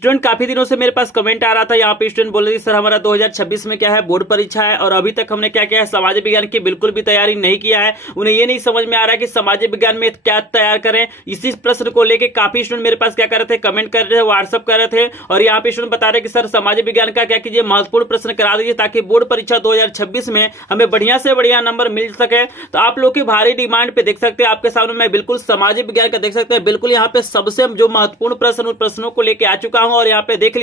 Student काफी दिनों से मेरे पास कमेंट आ रहा था, यहाँ पे स्टूडेंट बोल रहे थे सर हमारा 2026 में क्या है बोर्ड परीक्षा है और अभी तक हमने क्या किया है समाज विज्ञान की बिल्कुल भी तैयारी नहीं किया है। उन्हें ये नहीं समझ में आ रहा है कि समाज विज्ञान में क्या तैयार करें। इसी प्रश्न को लेकर काफी स्टूडेंट मेरे पास क्या कर रहे थे, कमेंट कर रहे थे, व्हाट्सअप कर रहे थे और यहाँ पे स्टूडेंट बता रहे कि सर समाज विज्ञान का क्या कीजिए महत्वपूर्ण प्रश्न करा दीजिए ताकि बोर्ड परीक्षा 2026 में हमें बढ़िया से बढ़िया नंबर मिल सके। तो आप लोग की भारी डिमांड पे देख सकते हैं, आपके सामने मैं बिल्कुल समाज विज्ञान का देख सकते हैं, बिल्कुल यहाँ पे सबसे जो महत्वपूर्ण प्रश्न उन प्रश्नों को लेकर आ चुका हूं और यहाँ पे देख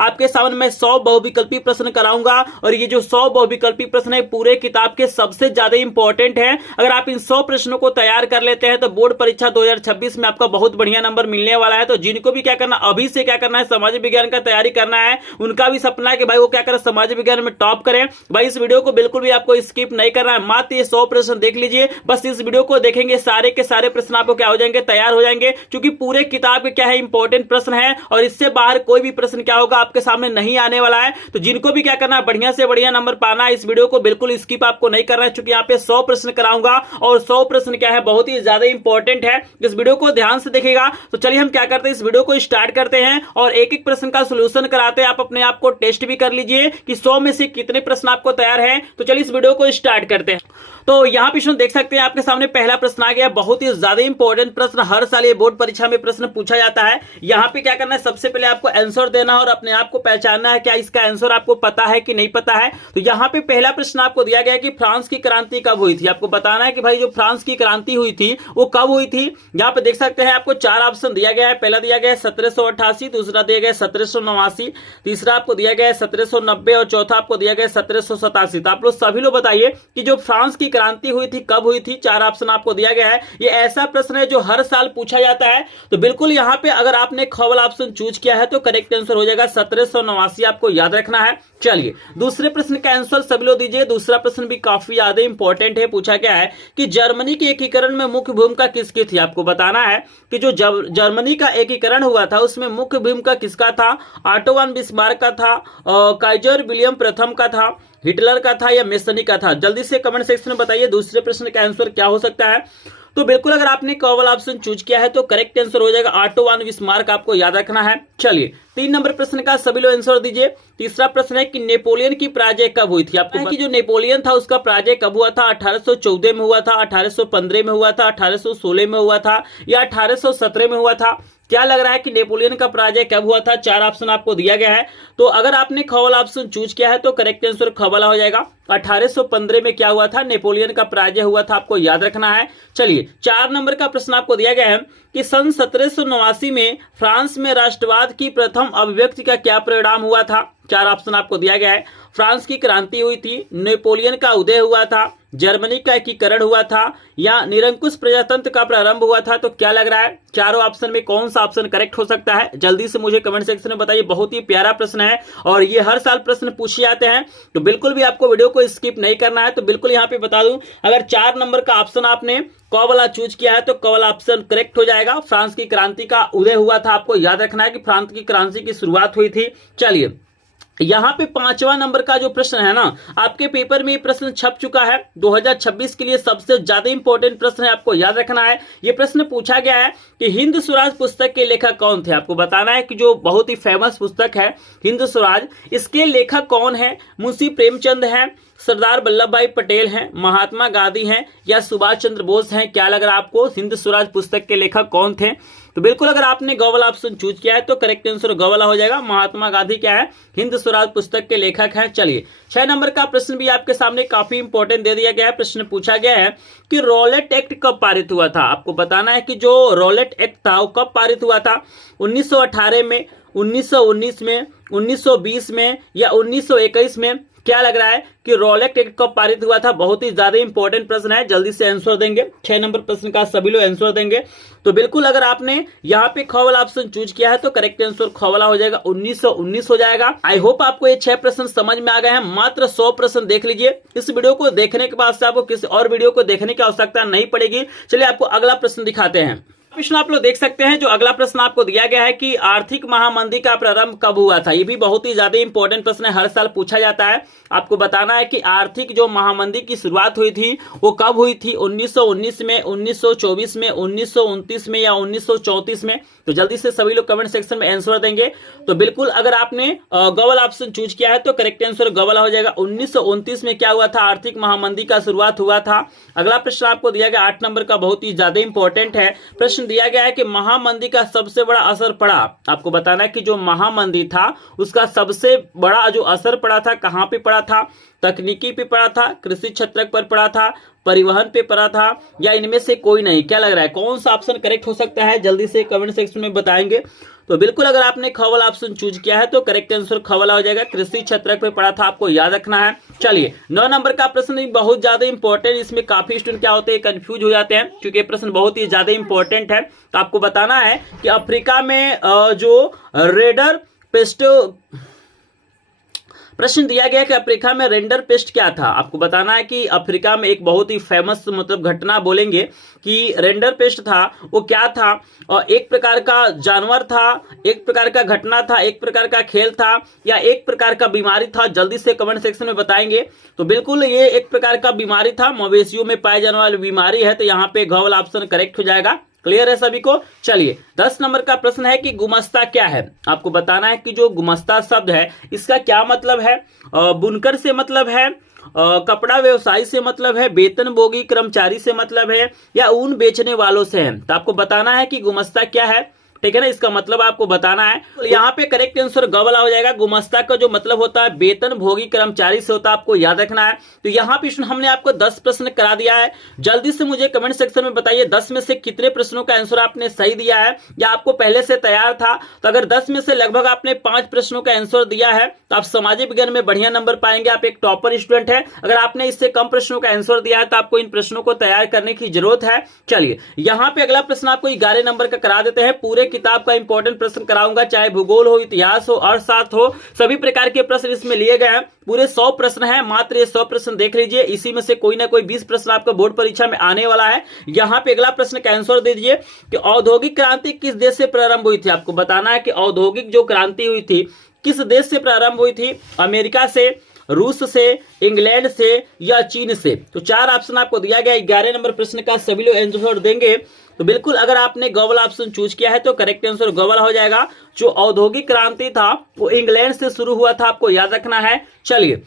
आपके सामने मैं 100 बहुविकल्पी प्रश्न कराऊंगा और ये जो 100 बहुविकल्पी प्रश्न है पूरे किताब के सबसे ज्यादा इंपॉर्टेंट है। अगर आप इन 100 प्रश्नों को तैयार कर लेते हैं तो बोर्ड परीक्षा 2026 में आपका बहुत बढ़िया नंबर मिलने वाला है। तो जिनको भी क्या करना, अभी से क्या करना है, समाज विज्ञान का तैयारी करना है, उनका भी सपना है कि भाई वो क्या करें, समाज विज्ञान में टॉप करें। भाई इस वीडियो को बिल्कुल भी आपको स्किप नहीं करना है, मात्र ये 100 प्रश्न देख लीजिए। बस इस वीडियो को देखेंगे सारे के सारे प्रश्न आपको क्या हो जाएंगे, तैयार हो जाएंगे, क्योंकि पूरे किताब के क्या है इंपॉर्टेंट प्रश्न है और इससे बाहर कोई भी प्रश्न क्या होगा आपके सामने नहीं आने वाला है। तो जिनको भी क्या करना है, बढ़िया से बढ़िया नंबर पाना है, इस वीडियो को बिल्कुल स्किप आपको नहीं करना है, क्योंकि यहाँ पे 100 प्रश्न कराऊंगा और 100 प्रश्न क्या है बहुत ही ज्यादा इंपॉर्टेंट है। इस वीडियो को ध्यान से देखिएगा। तो चलिए हम क्या करते हैं, इस वीडियो को स्टार्ट करते हैं और एक एक प्रश्न का सोल्यूशन कराते हैं। आप अपने आप को टेस्ट भी कर लीजिए कि 100 में से कितने प्रश्न आपको तैयार है। तो चलिए इस वीडियो को स्टार्ट करते हैं। तो यहाँ पे देख सकते हैं आपके सामने पहला प्रश्न आ गया, बहुत ही ज्यादा इंपॉर्टेंट प्रश्न, हर साल ये बोर्ड परीक्षा में प्रश्न पूछा जाता है। यहाँ पे क्या करना है, सबसे पहले आपको आंसर देना है और अपने आप को पहचानना है क्या इसका आंसर आपको पता है कि नहीं पता है। तो यहाँ पे पहला प्रश्न आपको दिया गया कि फ्रांस की क्रांति कब हुई थी। आपको बताना है कि भाई जो फ्रांस की क्रांति हुई थी वो कब हुई थी। यहाँ पे देख सकते हैं आपको 4 ऑप्शन दिया गया है। पहला दिया गया है 1788, दूसरा दिया गया है 1789, तीसरा आपको दिया गया है 1790 और चौथा आपको दिया गया है 1787। तो आप लोग सभी लोग बताइए कि जो फ्रांस की क्रांति हुई थी कब हुई थी। 4 ऑप्शन आपको दिया गया है। ये ऐसा प्रश्न है जो हर साल पूछा जाता है। तो बिल्कुल यहाँ पे अगर आपने ख वाला ऑप्शन चूज किया है तो करेक्ट आंसर हो जाएगा 1789, आपको याद रखना है। चलिए दूसरे प्रश्न का आंसर सभी लोग दीजिए। दूसरा प्रश्न भी काफी ज्यादा इंपॉर्टेंट है। पूछा गया है कि जर्मनी के एकीकरण में मुख्य भूमिका किसकी थी। आपको बताना है कि जो जर्मनी का एकीकरण हुआ था उसमें मुख्य भूमिका किसका था। ऑटो वन बिस्मार्क का था, काइजर विलियम प्रथम का था, हिटलर का था या मेसनी का था। जल्दी से कमेंट सेक्शन में बताइए दूसरे प्रश्न का आंसर क्या हो सकता है। तो बिल्कुल अगर आपने क वाला ऑप्शन चूज किया है तो करेक्ट आंसर हो जाएगा ऑटो वन बिस्मार्क, आपको याद रखना है। चलिए 3 नंबर प्रश्न का सभी लोग आंसर दीजिए। तीसरा प्रश्न है कि नेपोलियन की पराजय कब हुई थी। आपको कि जो नेपोलियन था उसका पराजय कब हुआ था। 1814 में हुआ था, 1815 में हुआ था, 1816 में हुआ था या 1817 में हुआ था। क्या लग रहा है कि नेपोलियन का पराजय कब हुआ था। 4 ऑप्शन आपको दिया गया है। तो अगर आपने ख वाला ऑप्शन चूज किया है तो करेक्ट आंसर ख वाला हो जाएगा। 1815 में क्या हुआ था, नेपोलियन का पराजय हुआ था, आपको याद रखना है। चलिए 4 नंबर का प्रश्न आपको दिया गया है कि सन 1789 में फ्रांस में राष्ट्रवाद की प्रथम अभिव्यक्ति का क्या परिणाम हुआ था। 4 ऑप्शन आपको दिया गया है। फ्रांस की क्रांति हुई थी, नेपोलियन का उदय हुआ था, जर्मनी का एकीकरण हुआ था या निरंकुश प्रजातंत्र का प्रारंभ हुआ था। तो क्या लग रहा है चारों ऑप्शन में कौन सा ऑप्शन करेक्ट हो सकता है, जल्दी से मुझे कमेंट सेक्शन में बताइए। बहुत ही प्यारा प्रश्न है और ये हर साल प्रश्न पूछे जाते हैं, तो बिल्कुल भी आपको वीडियो को स्किप नहीं करना है। तो बिल्कुल यहाँ पे बता दूं, अगर 4 नंबर का ऑप्शन आपने क वाला चूज किया है तो क वाला ऑप्शन करेक्ट हो जाएगा। फ्रांस की क्रांति का उदय हुआ था, आपको याद रखना है कि फ्रांस की क्रांति की शुरुआत हुई थी। चलिए यहाँ पे 5वां नंबर का जो प्रश्न है ना, आपके पेपर में ये प्रश्न छप चुका है। 2026 के लिए सबसे ज्यादा इंपॉर्टेंट प्रश्न है, आपको याद रखना है। ये प्रश्न पूछा गया है कि हिंद स्वराज पुस्तक के लेखक कौन थे। आपको बताना है कि जो बहुत ही फेमस पुस्तक है हिंद स्वराज, इसके लेखक कौन है। मुंशी प्रेमचंद है, सरदार वल्लभ भाई पटेल हैं, महात्मा गांधी हैं या सुभाष चंद्र बोस हैं। क्या लग रहा है आपको, हिंद स्वराज पुस्तक के लेखक कौन थे। तो बिल्कुल अगर आपने ग वाला ऑप्शन चूज किया है तो करेक्ट आंसर ग वाला हो जाएगा। महात्मा गांधी क्या है, हिंद स्वराज पुस्तक के लेखक हैं। चलिए 6 नंबर का प्रश्न भी आपके सामने काफी इंपॉर्टेंट दे दिया गया है। प्रश्न पूछा गया है कि रॉलेट एक्ट कब पारित हुआ था। आपको बताना है कि जो रॉलेट एक्ट था वो कब पारित हुआ था। 1918 में, 1919 में, 1920 में या 1921 में। क्या लग रहा है कि रॉलेट एक्ट कब पारित हुआ था। बहुत ही ज्यादा इंपॉर्टेंट प्रश्न है, जल्दी से आंसर देंगे। 6 नंबर प्रश्न का सभी लोग आंसर देंगे। तो बिल्कुल अगर आपने यहाँ पे ख वाला ऑप्शन चूज किया है तो करेक्ट आंसर ख वाला हो जाएगा, 1919 हो जाएगा। आई होप आपको ये 6 प्रश्न समझ में आ गए हैं। मात्र 100 प्रश्न देख लीजिए। इस वीडियो को देखने के बाद से आपको किसी और वीडियो को देखने की आवश्यकता नहीं पड़ेगी। चलिए आपको अगला प्रश्न दिखाते हैं। प्रश्न आप लोग देख सकते हैं, जो अगला प्रश्न आपको दिया गया है कि आर्थिक महामंदी का प्रारंभ कब हुआ था। ये भी बहुत ही ज्यादा इंपॉर्टेंट प्रश्न है, हर साल पूछा जाता है। आपको बताना है कि आर्थिक जो महामंदी की शुरुआत हुई थी वो कब हुई थी, 1919 में, 1924 में, 1929 में या 1934 में। तो जल्दी से सभी लोग कमेंट सेक्शन में आंसर देंगे। तो बिल्कुल अगर आपने गवल ऑप्शन चूज किया है तो करेक्ट आंसर गवल हो जाएगा। 1929 में क्या हुआ था, आर्थिक महामंदी का शुरुआत हुआ था। अगला प्रश्न आपको दिया गया 8 नंबर का, बहुत ही ज्यादा इंपॉर्टेंट है। प्रश्न दिया गया है कि महामंदी का सबसे बड़ा असर पड़ा। आपको बताना है कि जो महामंदी था उसका सबसे बड़ा जो असर पड़ा था कहां पे पड़ा था, तकनीकी पे पड़ा था, कृषि क्षेत्र पर पड़ा था, परिवहन पे पड़ा था, या इनमें से कोई नहीं। क्या लग रहा है कौन सा ऑप्शन करेक्ट हो सकता है, जल्दी से कमेंट सेक्शन में बताएंगे। तो बिल्कुल अगर आपने ख वाला ऑप्शन चूज किया है तो करेक्ट आंसर ख वाला हो जाएगा, कृषि क्षेत्र पे पड़ा था, आपको याद रखना है। चलिए 9 नंबर का प्रश्न बहुत ज्यादा इंपॉर्टेंट, इसमें काफी स्टूडेंट क्या होते हैं, कंफ्यूज हो जाते हैं, क्योंकि प्रश्न बहुत ही ज्यादा इंपॉर्टेंट है। तो आपको बताना है कि अफ्रीका में जो रेडर पेस्ट, प्रश्न दिया गया कि अफ्रीका में रेंडर पेस्ट क्या था। आपको बताना है कि अफ्रीका में एक बहुत ही फेमस मतलब घटना बोलेंगे कि रेंडर पेस्ट था, वो क्या था, और एक प्रकार का जानवर था, एक प्रकार का घटना था, एक प्रकार का खेल था, या एक प्रकार का बीमारी था। जल्दी से कमेंट सेक्शन में बताएंगे। तो बिल्कुल ये एक प्रकार का बीमारी था, मवेशियों में पाए जाने वाली बीमारी है। तो यहाँ पे घ वाला ऑप्शन करेक्ट हो जाएगा। क्लियर है सभी को। चलिए 10 नंबर का प्रश्न है कि गुमस्ता क्या है। आपको बताना है कि जो गुमस्ता शब्द है इसका क्या मतलब है। बुनकर से मतलब है, कपड़ा व्यवसायी से मतलब है, वेतनभोगी कर्मचारी से मतलब है, या ऊन बेचने वालों से है। तो आपको बताना है कि गुमस्ता क्या है, ठीक है ना, इसका मतलब आपको बताना है। तो यहाँ पे करेक्ट आंसर ग वाला हो जाएगा। गुमस्ता का जो मतलब होता है वेतन भोगी कर्मचारी से होता है, आपको याद रखना है। तो यहाँ पे हमने आपको 10 प्रश्न करा दिया है। जल्दी से मुझे कमेंट सेक्शन में बताइए 10 में से कितने प्रश्नों का आंसर आपने सही दिया है, या आपको पहले से तैयार था। तो अगर 10 में से लगभग आपने 5 प्रश्नों का आंसर दिया है तो आप सामाजिक विज्ञान में बढ़िया नंबर पाएंगे, आप एक टॉपर स्टूडेंट है। अगर आपने इससे कम प्रश्नों का आंसर दिया है तो आपको इन प्रश्नों को तैयार करने की जरूरत है। चलिए यहाँ पे अगला प्रश्न आपको 11 नंबर का करा देते हैं। पूरे किताब का इंपॉर्टेंट प्रश्न कराऊंगा, चाहे भूगोल हो, इतिहास हो, अर्थशास्त्र हो, सभी प्रकार के प्रश्न इसमें लिए गए हैं। पूरे 100 प्रश्न हैं, मात्र ये 100 प्रश्न देख लीजिए। इसी में से कोई ना कोई 20 प्रश्न आपका बोर्ड परीक्षा में आने वाला है। यहाँ पे अगला प्रश्न का आंसर दीजिए कि औद्योगिक क्रांति किस देश से प्रारंभ हुई थी। आपको बताना है कि औद्योगिक जो क्रांति हुई थी किस देश से प्रारंभ हुई थी, अमेरिका से, रूस से, इंग्लैंड से, या चीन से। तो 4 ऑप्शन आपको दिया गया। 11 नंबर प्रश्न का सभी लोग आंसर देंगे। तो बिल्कुल अगर आपने गवल ऑप्शन चूज किया है तो करेक्ट आंसर गवल हो जाएगा। जो औद्योगिक क्रांति था वो इंग्लैंड से शुरू हुआ था, आपको याद रखना है। चलिए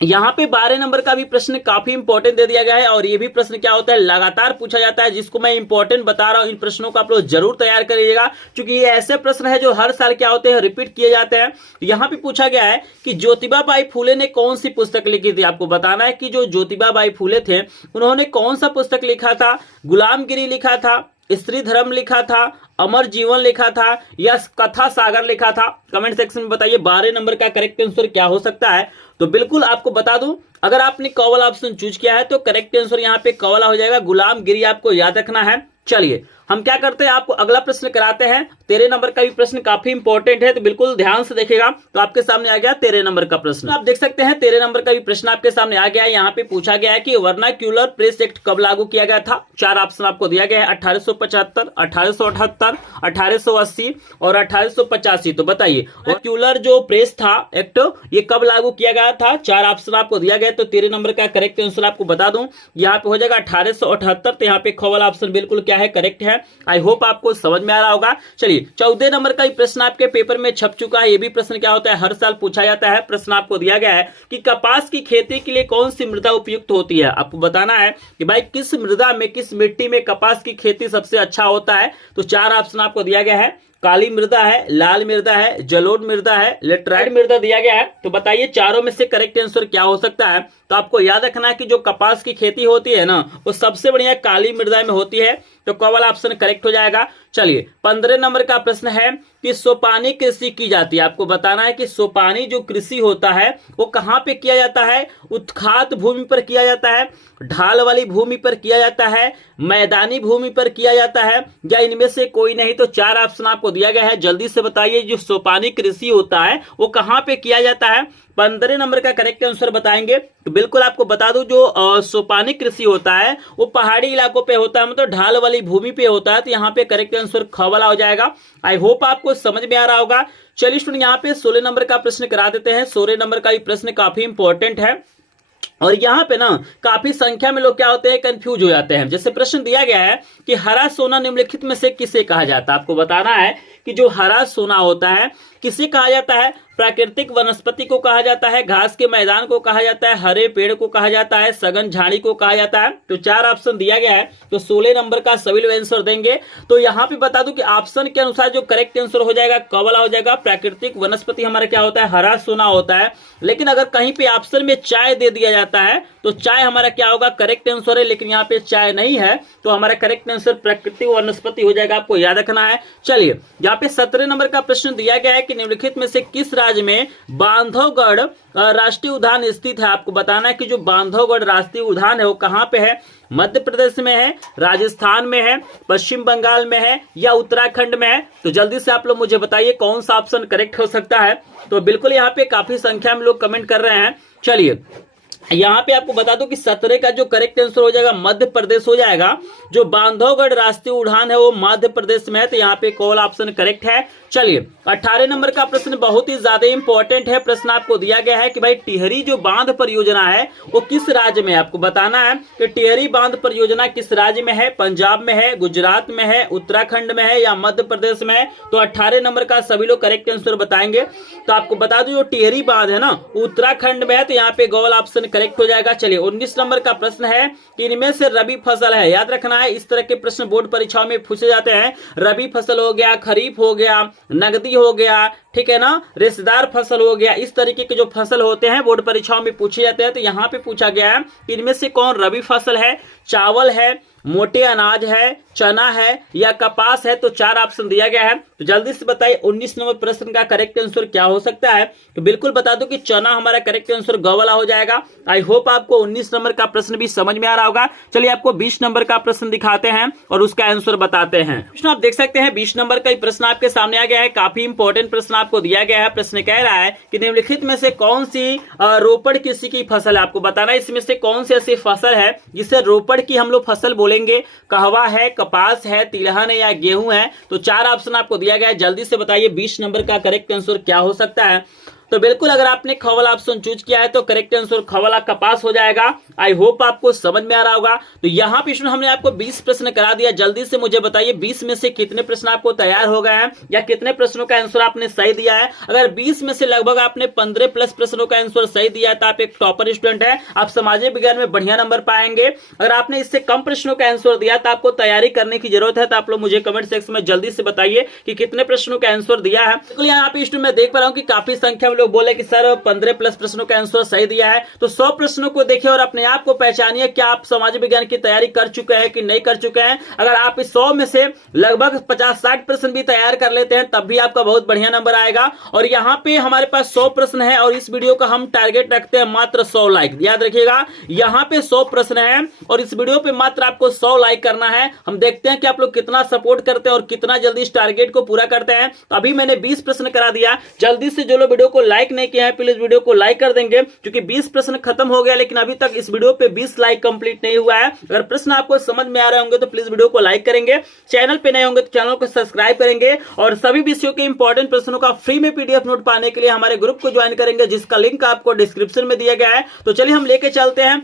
यहाँ पे 12 नंबर का भी प्रश्न काफी इंपॉर्टेंट दे दिया गया है, और ये भी प्रश्न क्या होता है लगातार पूछा जाता है, जिसको मैं इंपॉर्टेंट बता रहा हूँ। इन प्रश्नों को आप लोग जरूर तैयार करिएगा, क्योंकि ये ऐसे प्रश्न है जो हर साल क्या होते हैं, रिपीट किए जाते हैं। यहाँ पे पूछा गया है कि ज्योतिबा बाई फूले ने कौन सी पुस्तक लिखी थी। आपको बताना है कि जो ज्योतिबा बाई फूले थे उन्होंने कौन सा पुस्तक लिखा था। गुलामगिरी लिखा था, स्त्री धर्म लिखा था, अमर जीवन लिखा था, या कथा सागर लिखा था। कमेंट सेक्शन में बताइए 12 नंबर का करेक्ट आंसर क्या हो सकता है। तो बिल्कुल आपको बता दूं, अगर आपने क वाला ऑप्शन चूज किया है तो करेक्ट आंसर यहाँ पे क वाला हो जाएगा, गुलामगिरी, आपको याद रखना है। चलिए हम क्या करते हैं, आपको अगला प्रश्न कराते हैं। 13 नंबर का भी प्रश्न काफी इंपॉर्टेंट है, तो बिल्कुल ध्यान से देखिएगा। तो आपके सामने आ गया 13 नंबर का प्रश्न। आप देख सकते हैं 13 नंबर का भी प्रश्न आपके सामने आ गया है। यहाँ पे पूछा गया है कि वर्नाक्यूलर प्रेस एक्ट कब लागू किया गया था। 4 ऑप्शन आपको दिया गया है, 1875, 1878, 1880 और 1885। तो बताइए वर्नाक्यूलर जो प्रेस था एक्ट ये कब लागू किया गया था। 4 ऑप्शन आपको दिया गया। तो 13 नंबर का करेक्ट आंसर आपको बता दूं, यहाँ पे हो जाएगा 1878। तो यहाँ पे ख वाला ऑप्शन बिल्कुल क्या है, करेक्ट है। आई होप आपको समझ में आ रहा होगा। चलिए 14 नंबर का प्रश्न आपके पेपर में छप चुका है। ये भी प्रश्न क्या होता है, हर साल पूछा जाता है। प्रश्न आपको दिया गया है कि कपास की खेती के लिए कौन सी मृदा उपयुक्त होती है। आपको बताना है कि भाई किस मृदा में, किस मिट्टी में कपास की खेती सबसे अच्छा होता है। तो 4 ऑप्शन आपको दिया गया है, काली मृदा है, लाल मृदा है, जलोढ़ मृदा है, लेटराइट मृदा दिया गया है। तो बताइए चारों में से करेक्ट आंसर क्या हो सकता है। तो आपको याद रखना है कि जो कपास की खेती होती है ना वो सबसे बढ़िया काली मृदा में होती है। तो क वाला ऑप्शन करेक्ट हो जाएगा। चलिए 15 नंबर का प्रश्न है कि सोपानी कृषि की जाती है। आपको बताना है कि सोपानी जो कृषि होता है वो कहाँ पे किया जाता है। उत्खात भूमि पर किया जाता है, ढाल वाली भूमि पर किया जाता है, मैदानी भूमि पर किया जाता है, या इनमें से कोई नहीं। तो 4 ऑप्शन आपको दिया गया है, जल्दी से बताइए जो सोपानी कृषि होता है वो कहाँ पे किया जाता है। 15 नंबर का करेक्ट आंसर बताएंगे। तो बिल्कुल आपको बता दूं, जो सोपानी कृषि होता है वो पहाड़ी इलाकों पे होता है, मतलब ढाल वाली भूमि पे होता है। तो यहाँ पे करेक्ट आंसर ख वाला हो जाएगा। आई होप आपको समझ में आ रहा होगा। चलिए स्टूडेंट, यहाँ पे 16 नंबर का प्रश्न करा देते हैं। 16 नंबर का ये प्रश्न काफी इंपॉर्टेंट है और यहाँ पे ना काफी संख्या में लोग क्या होते हैं, कंफ्यूज हो जाते हैं। जैसे प्रश्न दिया गया है कि हरा सोना निम्नलिखित में से किसे कहा जाता है। आपको बताना है कि जो हरा सोना होता है किसे कहा जाता है। प्राकृतिक वनस्पति को कहा जाता है, घास के मैदान को कहा जाता है, हरे पेड़ को कहा जाता है, सघन झाड़ी को कहा जाता है। तो 4 ऑप्शन दिया गया है, तो 16 नंबर का सभी लोग आंसर देंगे। तो यहाँ पे बता दूं कि ऑप्शन के अनुसार जो करेक्ट आंसर हो जाएगा क वाला हो जाएगा। प्राकृतिक वनस्पति हमारा क्या होता है, हरा सोना होता है। लेकिन अगर कहीं पे ऑप्शन में चाय दे दिया जाता है तो चाय हमारा क्या होगा, करेक्ट आंसर है। लेकिन यहाँ पे चाय नहीं है तो हमारा करेक्ट आंसर प्राकृतिक वनस्पति हो जाएगा। आपको याद रखना है। चलिए, यहाँ पे 17 नंबर का प्रश्न दिया गया है कि निम्नलिखित में से किस राज्य में बांधवगढ़ राष्ट्रीय उद्यान स्थित है। आपको बताना है कि जो बांधवगढ़ राष्ट्रीय उद्यान है वो कहाँ पे है। मध्य प्रदेश में है, राजस्थान में है, पश्चिम बंगाल में है या उत्तराखंड में है। तो जल्दी से आप लोग मुझे बताइए कौन सा ऑप्शन करेक्ट हो सकता है। तो बिल्कुल यहाँ पे काफी संख्या में लोग कमेंट कर रहे हैं। चलिए, यहाँ पे आपको बता दो कि 17 का जो करेक्ट आंसर हो जाएगा मध्य प्रदेश हो जाएगा। जो बांधवगढ़ राष्ट्रीय उद्यान है वो मध्य प्रदेश में है। तो यहाँ पे कॉल ऑप्शन करेक्ट है। चलिए, 18 नंबर का प्रश्न बहुत ही ज्यादा इंपॉर्टेंट है। प्रश्न आपको दिया गया है कि भाई टिहरी जो बांध परियोजना है वो किस राज्य में है। आपको बताना है कि टिहरी बांध परियोजना किस राज्य में है। पंजाब में है, गुजरात में है, उत्तराखंड में है या मध्य प्रदेश में है। तो 18 नंबर का सभी लोग करेक्ट आंसर बताएंगे। तो आपको बता दो जो टिहरी बांध है ना उत्तराखंड में है। तो यहाँ पे गोल ऑप्शन करेक्ट हो जाएगा। चलिए, 19 नंबर का प्रश्न है कि इनमें से रबी फसल है। याद रखना है, इस तरह के प्रश्न बोर्ड परीक्षाओं में पूछे जाते हैं। रबी फसल हो गया, खरीफ हो गया, नगदी हो गया, ठीक है ना, रेशेदार फसल हो गया। इस तरीके के जो फसल होते हैं बोर्ड परीक्षाओं में पूछे जाते हैं। तो यहाँ पे पूछा गया है कि इनमें से कौन रबी फसल है। चावल है, मोटे अनाज है, चना है या कपास है। तो 4 ऑप्शन दिया गया है। तो जल्दी से बताइए 19 नंबर प्रश्न का करेक्ट आंसर क्या हो सकता है। तो बिल्कुल बता दो कि चना हमारा करेक्ट आंसर ग वाला हो जाएगा। आई होप आपको 19 नंबर का प्रश्न भी समझ में आ रहा होगा। चलिए, आपको 20 नंबर का प्रश्न दिखाते हैं और उसका आंसर बताते हैं। प्रश्न आप देख सकते हैं 20 नंबर का प्रश्न आपके सामने आ गया है। काफी इंपॉर्टेंट प्रश्न आपको दिया गया है। प्रश्न कह रहा है कि निम्नलिखित में से कौन सी रोपड़ कृषि की फसल है। आपको बताना है इसमें से कौन सी ऐसी फसल है जिसे रोपड़ की हम लोग फसल बोलेंगे। कहवा है, कपास है, तिलहन है या गेहूं है। तो 4 ऑप्शन आपको दिया गया है। जल्दी से बताइए 20 नंबर का करेक्ट आंसर क्या हो सकता है। तो बिल्कुल अगर आपने ख वाला ऑप्शन चूज किया है तो करेक्ट आंसर ख वाला कपास हो जाएगा। आई होप आपको समझ में आ रहा होगा। तो यहाँ पे हमने आपको 20 प्रश्न करा दिया। जल्दी से मुझे बताइए 20 में से कितने प्रश्न आपको तैयार हो गए हैं या कितने प्रश्नों का आंसर आपने सही दिया है। अगर 20 में से लगभग आपने 15 प्लस प्रश्नों का आंसर सही दिया है तो आप एक टॉपर स्टूडेंट है। आप सामाजिक विज्ञान में बढ़िया नंबर पाएंगे। अगर आपने इससे कम प्रश्नों का आंसर दिया तो आपको तैयारी करने की जरूरत है। तो आप लोग मुझे कमेंट सेक्शन में जल्दी से बताइए कि कितने प्रश्नों का आंसर दिया है। बिल्कुल यहाँ पे स्टूडेंट मैं देख पा रहा हूँ कि काफी संख्या में लोग बोले कि सर 15 प्लस प्रश्नों का आंसर सही दिया है। तो 100 प्रश्नों को देखिए और अपने आप को पहचानिए क्या आप सामाजिक विज्ञान की तैयारी कर चुके हैं कि नहीं कर चुके हैं। अगर आप इस 100 में से लगभग 50-60 प्रश्न भी तैयार कर लेते हैं तब भी आपका बहुत बढ़िया नंबर आएगा। और यहाँ पे हमारे पास 100 प्रश्न है और इस वीडियो का हम टारगेट रखते हैं मात्र 100 लाइक। याद रखिएगा, यहाँ पे 100 प्रश्न है और इस वीडियो पे मात्र आपको 100 लाइक करना है। हम देखते हैं कि आप लोग कितना सपोर्ट करते हैं और कितना जल्दी इस टारगेट को पूरा करते हैं। तो अभी मैंने 20 प्रश्न करा दिया। जल्दी से जो लोग वीडियो को लाइक नहीं किए हैं प्लीज वीडियो को लाइक कर देंगे, क्योंकि 20 प्रश्न खत्म हो गया लेकिन अभी तक इस वीडियो पे 20 लाइक कंप्लीट नहीं हुआ है। अगर प्रश्न आपको समझ में आ रहे होंगे तो प्लीज वीडियो को लाइक करेंगे। चैनल पे नए होंगे तो चैनल को सब्सक्राइब करेंगे और सभी विषयों के इंपॉर्टेंट प्रश्नों का फ्री में पीडीएफ नोट पाने के लिए हमारे ग्रुप को ज्वाइन करेंगे, जिसका लिंक आपको डिस्क्रिप्शन में दिया गया है। तो चलिए हम लेके चलते हैं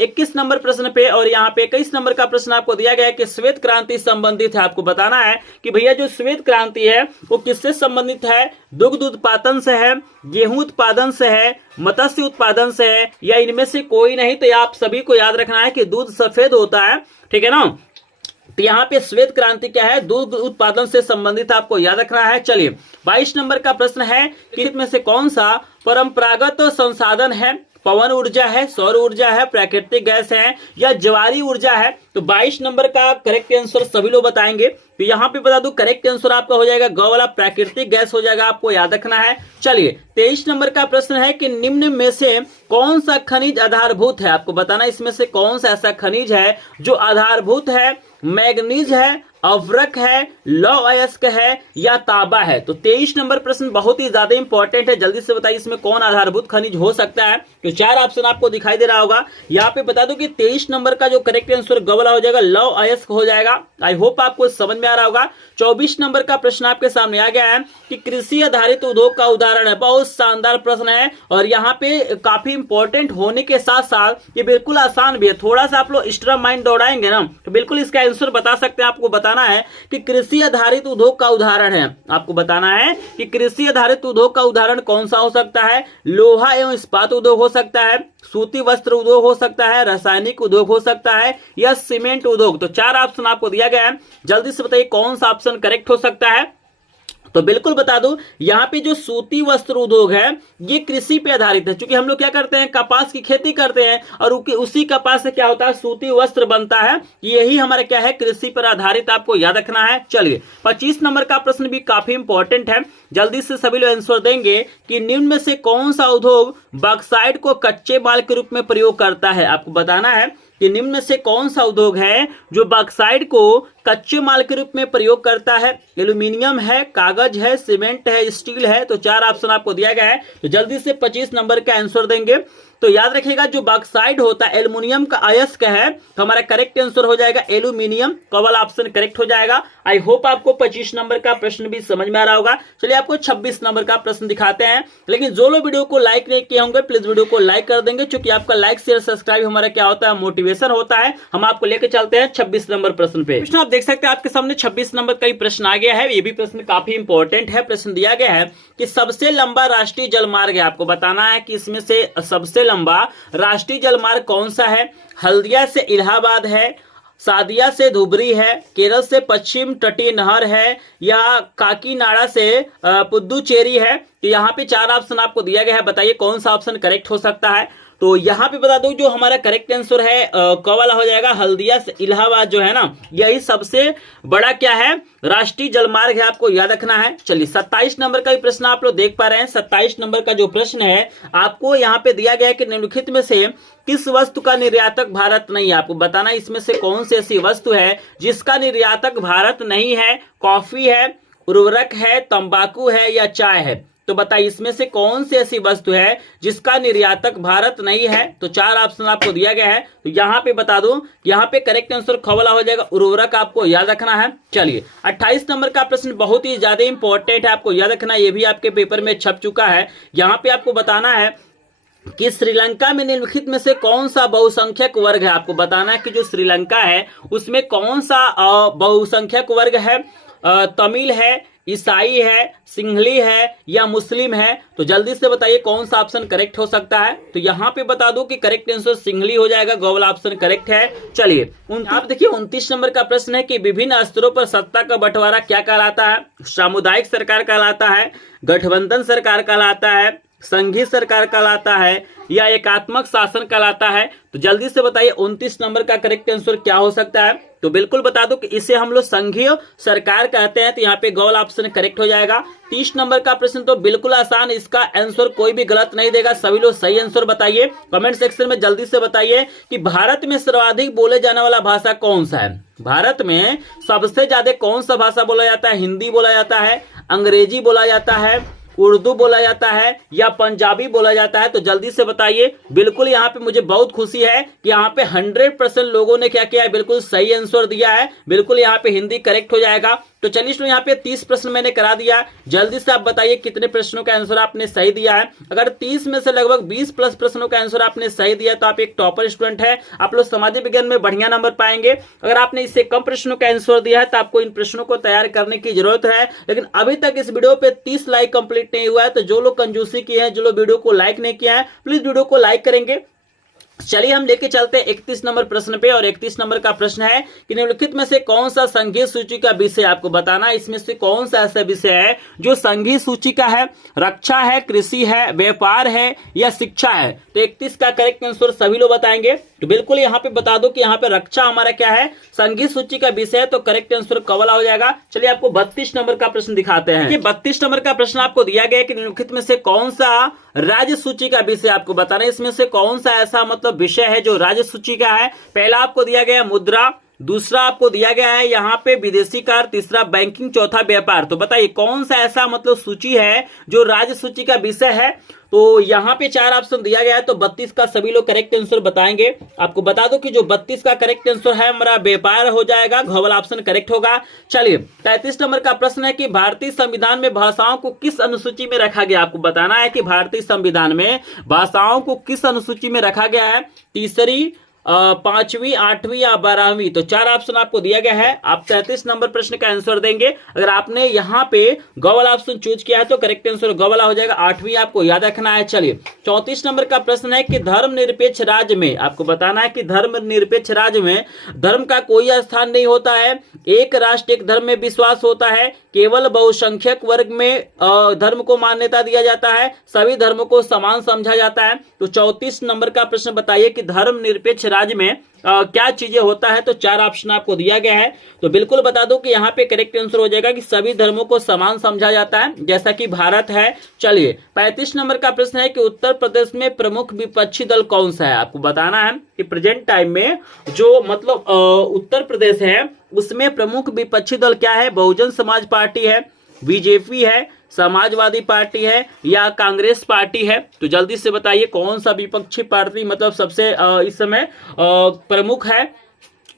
21 नंबर प्रश्न पे। और यहाँ पे 21 नंबर का प्रश्न आपको दिया गया है कि श्वेत क्रांति संबंधित है। आपको बताना है कि भैया जो श्वेत क्रांति है वो किससे संबंधित है। दुग्ध उत्पादन से है, गेहूं उत्पादन से है, मत्स्य उत्पादन से है या इनमें से कोई नहीं। तो आप सभी को याद रखना है कि दूध सफेद होता है, ठीक है ना। तो यहाँ पे श्वेत क्रांति क्या है, दूध उत्पादन से संबंधित आपको याद रखना है। चलिए 22 नंबर का प्रश्न है कि इनमें से कौन सा परंपरागत संसाधन है। पवन ऊर्जा है, सौर ऊर्जा है, प्राकृतिक गैस है या ज्वारी ऊर्जा है। तो 22 नंबर का करेक्ट आंसर सभी लोग बताएंगे। तो यहाँ पे बता दूं करेक्ट आंसर आपका हो जाएगा ग वाला प्राकृतिक गैस हो जाएगा, आपको याद रखना है। चलिए 23 नंबर का प्रश्न है कि निम्न में से कौन सा खनिज आधारभूत है। आपको बताना इसमें से कौन सा ऐसा खनिज है जो आधारभूत है। मैग्नीज है, अवरक है, लौ अयस्क है या तांबा है। तो 23 नंबर प्रश्न बहुत ही ज्यादा इंपॉर्टेंट है, जल्दी से बताइए इसमें कौन आधारभूत खनिज हो सकता है। तो 4 ऑप्शन आपको दिखाई दे रहा होगा। यहाँ पे बता दो कि 23 नंबर का जो करेक्ट आंसर गवला हो जाएगा, लौ अयस्क हो जाएगा। आई होप आपको समझ में आ रहा होगा। 24 नंबर का प्रश्न आपके सामने आ गया है कि कृषि आधारित उद्योग का उदाहरण है। बहुत शानदार प्रश्न है और यहाँ पे काफी इंपॉर्टेंट होने के साथ साथ ये बिल्कुल आसान भी है। थोड़ा सा आप लोग एक्स्ट्रा माइंड दौड़ाएंगे ना तो बिल्कुल इसका आंसर बता सकते हैं। आपको बताना है कि कृषि आधारित उद्योग का उदाहरण है। आपको बताना है कि कृषि आधारित उद्योग का उदाहरण कौन सा हो सकता है। लोहा एवं इस्पात उद्योग हो सकता है, सूती वस्त्र उद्योग हो सकता है, रासायनिक उद्योग हो सकता है या सीमेंट उद्योग। तो 4 ऑप्शन आपको दिया गया है, जल्दी से बताइए कौन सा ऑप्शन करेक्ट हो सकता है। तो बिल्कुल बता दूं, यहाँ पे जो सूती वस्त्र उद्योग है ये कृषि पे आधारित है। क्योंकि हम लोग क्या करते हैं, कपास की खेती करते हैं और उसी कपास से क्या होता है, सूती वस्त्र बनता है। यही हमारा क्या है, कृषि पर आधारित। आपको याद रखना है। चलिए 25 नंबर का प्रश्न भी काफी इंपॉर्टेंट है, जल्दी से सभी लोग आंसर देंगे कि निम्न में से कौन सा उद्योग बॉक्साइट को कच्चे माल के रूप में प्रयोग करता है। आपको बताना है कि निम्न में से कौन सा उद्योग है जो बॉक्साइट को कच्चे माल के रूप में प्रयोग करता है। एल्यूमिनियम है, कागज है, सीमेंट है, स्टील है। तो 4 ऑप्शन आपको दिया गया है। तो जल्दी से 25 नंबर का आंसर देंगे। तो याद रखिएगा जो बॉक्साइट होता है एल्युमिनियम का अयस्क है, तो हमारा करेक्ट आंसर हो जाएगा एल्यूमिनियम। कवल ऑप्शन करेक्ट हो जाएगा। आई होप आपको 25 नंबर का प्रश्न भी समझ में आ रहा होगा। चलिए आपको 26 नंबर का प्रश्न दिखाते हैं। लेकिन जो लोग वीडियो को लाइक नहीं किए होंगे प्लीज वीडियो को लाइक कर देंगे, क्योंकि आपका लाइक शेयर सब्सक्राइब हमारा क्या होता है, मोटिवेशन होता है। हम आपको लेकर चलते हैं 26 नंबर प्रश्न पे। प्रश्न आप देख सकते हैं आपके सामने 26 नंबर का ही प्रश्न आ गया है। ये भी प्रश्न काफी इंपॉर्टेंट है। प्रश्न दिया गया है कि सबसे लंबा राष्ट्रीय जलमार्ग है। आपको बताना है कि इसमें से सबसे लंबा राष्ट्रीय जलमार्ग कौन सा है। हल्दिया से इलाहाबाद है, सादिया से धुबरी है, केरल से पश्चिम तटीय नहर है या काकीनाडा से पुदुचेरी है। तो यहाँ पे 4 ऑप्शन आपको दिया गया है, बताइए कौन सा ऑप्शन करेक्ट हो सकता है। तो यहाँ पे बता दो जो हमारा करेक्ट आंसर है कवाला हो जाएगा हल्दिया से इलाहाबाद जो है ना, यही सबसे बड़ा क्या है, राष्ट्रीय जलमार्ग है। आपको याद रखना है। चलिए 27 नंबर का भी प्रश्न आप लोग देख पा रहे हैं। 27 नंबर का जो प्रश्न है आपको यहाँ पे दिया गया है कि निम्नलिखित में से किस वस्तु का निर्यातक भारत नहीं है। आपको बताना है इसमें से कौन सी ऐसी वस्तु है जिसका निर्यातक भारत नहीं है। कॉफी है, उर्वरक है, तंबाकू है या चाय है। तो बताइए इसमें से कौन सी ऐसी वस्तु है जिसका निर्यातक भारत नहीं है। तो 4 ऑप्शन आपको दिया गया है। तो यहाँ पे बता दूं, यहाँ पे करेक्ट आंसर खवला हो जाएगा उर्वरक। आपको याद रखना है। चलिए 28 नंबर का प्रश्न बहुत ही ज्यादा इंपॉर्टेंट है, आपको याद रखना। ये भी आपके पेपर में छप चुका है। यहाँ पे आपको बताना है कि श्रीलंका में निम्नलिखित में से कौन सा बहुसंख्यक वर्ग है। आपको बताना है कि जो श्रीलंका है उसमें कौन सा बहुसंख्यक वर्ग है। तमिल है, ईसाई है, सिंहली है या मुस्लिम है। तो जल्दी से बताइए कौन सा ऑप्शन करेक्ट हो सकता है। तो यहाँ पे बता दो कि करेक्ट आंसर सिंहली हो जाएगा। गौल ऑप्शन करेक्ट है। चलिए आप देखिए 29 नंबर का प्रश्न है कि विभिन्न स्तरों पर सत्ता का बंटवारा क्या कहलाता है। सामुदायिक सरकार कहलाता है, गठबंधन सरकार कहलाता है, संघीय सरकार कहलाता है या एकात्मक शासन कहलाता है। तो जल्दी से बताइए 29 नंबर का करेक्ट आंसर क्या हो सकता है। तो बिल्कुल बता दो कि इसे हम लोग संघीय सरकार कहते हैं। तो यहाँ पे गौल ऑप्शन करेक्ट हो जाएगा। 30 नंबर का प्रश्न तो बिल्कुल आसान, इसका आंसर कोई भी गलत नहीं देगा। सभी लोग सही आंसर बताइए कमेंट सेक्शन में। जल्दी से बताइए कि भारत में सर्वाधिक बोले जाने वाला भाषा कौन सा है। भारत में सबसे ज्यादा कौन सा भाषा बोला जाता है। हिंदी बोला जाता है, अंग्रेजी बोला जाता है, उर्दू बोला जाता है या पंजाबी बोला जाता है। तो जल्दी से बताइए। बिल्कुल यहाँ पे मुझे बहुत खुशी है कि यहाँ पे 100% लोगों ने क्या किया है, बिल्कुल सही आंसर दिया है। बिल्कुल यहाँ पे हिंदी करेक्ट हो जाएगा। तो चलिए यहाँ पे 30 प्रश्न मैंने करा दिया। जल्दी से आप बताइए कितने प्रश्नों का आंसर आपने सही दिया है। अगर 30 में से लगभग 20 प्लस प्रश्नों का आंसर आपने सही दिया तो आप एक टॉपर स्टूडेंट है। आप लोग सामाजिक विज्ञान में बढ़िया नंबर पाएंगे। अगर आपने इससे कम प्रश्नों का आंसर दिया है तो आपको इन प्रश्नों को तैयार करने की जरूरत है। लेकिन अभी तक इस वीडियो पे 30 लाइक कंप्लीट नहीं हुआ है। तो जो लोग कंजूसी किए हैं, जो लोग वीडियो को लाइक नहीं किया है, प्लीज वीडियो को लाइक करेंगे। चलिए हम लेके चलते हैं 31 नंबर प्रश्न पे। और 31 नंबर का प्रश्न है कि निम्नलिखित में से कौन सा संघीय सूची का विषय। आपको बताना इसमें से कौन सा ऐसा विषय है जो संघीय सूची का है। रक्षा है, कृषि है, व्यापार है या शिक्षा है। तो 31 का करेक्ट आंसर सभी लोग बताएंगे। तो बिल्कुल यहाँ पे बता दो कि यहाँ पे रक्षा हमारा क्या है, संघीय सूची का विषय है। तो करेक्ट आंसर कवला हो जाएगा। चलिए आपको 32 नंबर का प्रश्न दिखाते हैं। ये 32 नंबर का प्रश्न आपको दिया गया है कि निम्नलिखित में से कौन सा राज्य सूची का विषय। आपको बताना इसमें से कौन सा ऐसा मतलब विषय है जो राज्य सूची का है। पहला आपको दिया गया मुद्रा, दूसरा आपको दिया गया है यहाँ पे विदेशी कार, तीसरा बैंकिंग, चौथा व्यापार। तो बताइए कौन सा ऐसा मतलब सूची है जो राज्य सूची का विषय है। तो यहाँ पे 4 ऑप्शन दिया गया है, तो 32 का सभी लोग करेक्ट आंसर बताएंगे। आपको बता दो कि जो 32 का करेक्ट आंसर है हमारा व्यापार हो जाएगा, घ वाला ऑप्शन करेक्ट होगा। चलिए 33 नंबर का प्रश्न है कि भारतीय संविधान में भाषाओं को किस अनुसूची में रखा गया। आपको बताना है कि भारतीय संविधान में भाषाओं को किस अनुसूची में रखा गया है, तीसरी, 5वीं, 8वीं या 12वीं। तो 4 ऑप्शन आपको दिया गया है। आप 33 नंबर प्रश्न का आंसर देंगे। अगर आपने यहाँ पे ग वाला ऑप्शन चूज किया है तो करेक्ट आंसर ग वाला हो जाएगा, 8वीं आपको याद रखना है। चलिए 34 नंबर का प्रश्न है कि धर्मनिरपेक्ष राज्य में, आपको बताना है कि धर्मनिरपेक्ष राज्य में धर्म का कोई स्थान नहीं होता है, एक राष्ट्र एक धर्म में विश्वास होता है, केवल बहुसंख्यक वर्ग में धर्म को मान्यता दिया जाता है, सभी धर्मों को समान समझा जाता है। तो 34 नंबर का प्रश्न बताइए कि धर्मनिरपेक्ष राज्य में क्या चीजें होता है। तो 4 ऑप्शन आपको दिया गया है। तो बिल्कुल बता दो कि यहाँ पे करेक्ट आंसर हो जाएगा कि सभी धर्मों को समान समझा जाता है, जैसा कि भारत है। चलिए 35 नंबर का प्रश्न है कि उत्तर प्रदेश में प्रमुख विपक्षी दल कौन सा है। आपको बताना है कि प्रेजेंट टाइम में जो मतलब उत्तर प्रदेश है उसमें प्रमुख विपक्षी दल क्या है। बहुजन समाज पार्टी है, बीजेपी है, समाजवादी पार्टी है या कांग्रेस पार्टी है। तो जल्दी से बताइए कौन सा विपक्षी पार्टी मतलब सबसे इस समय प्रमुख है।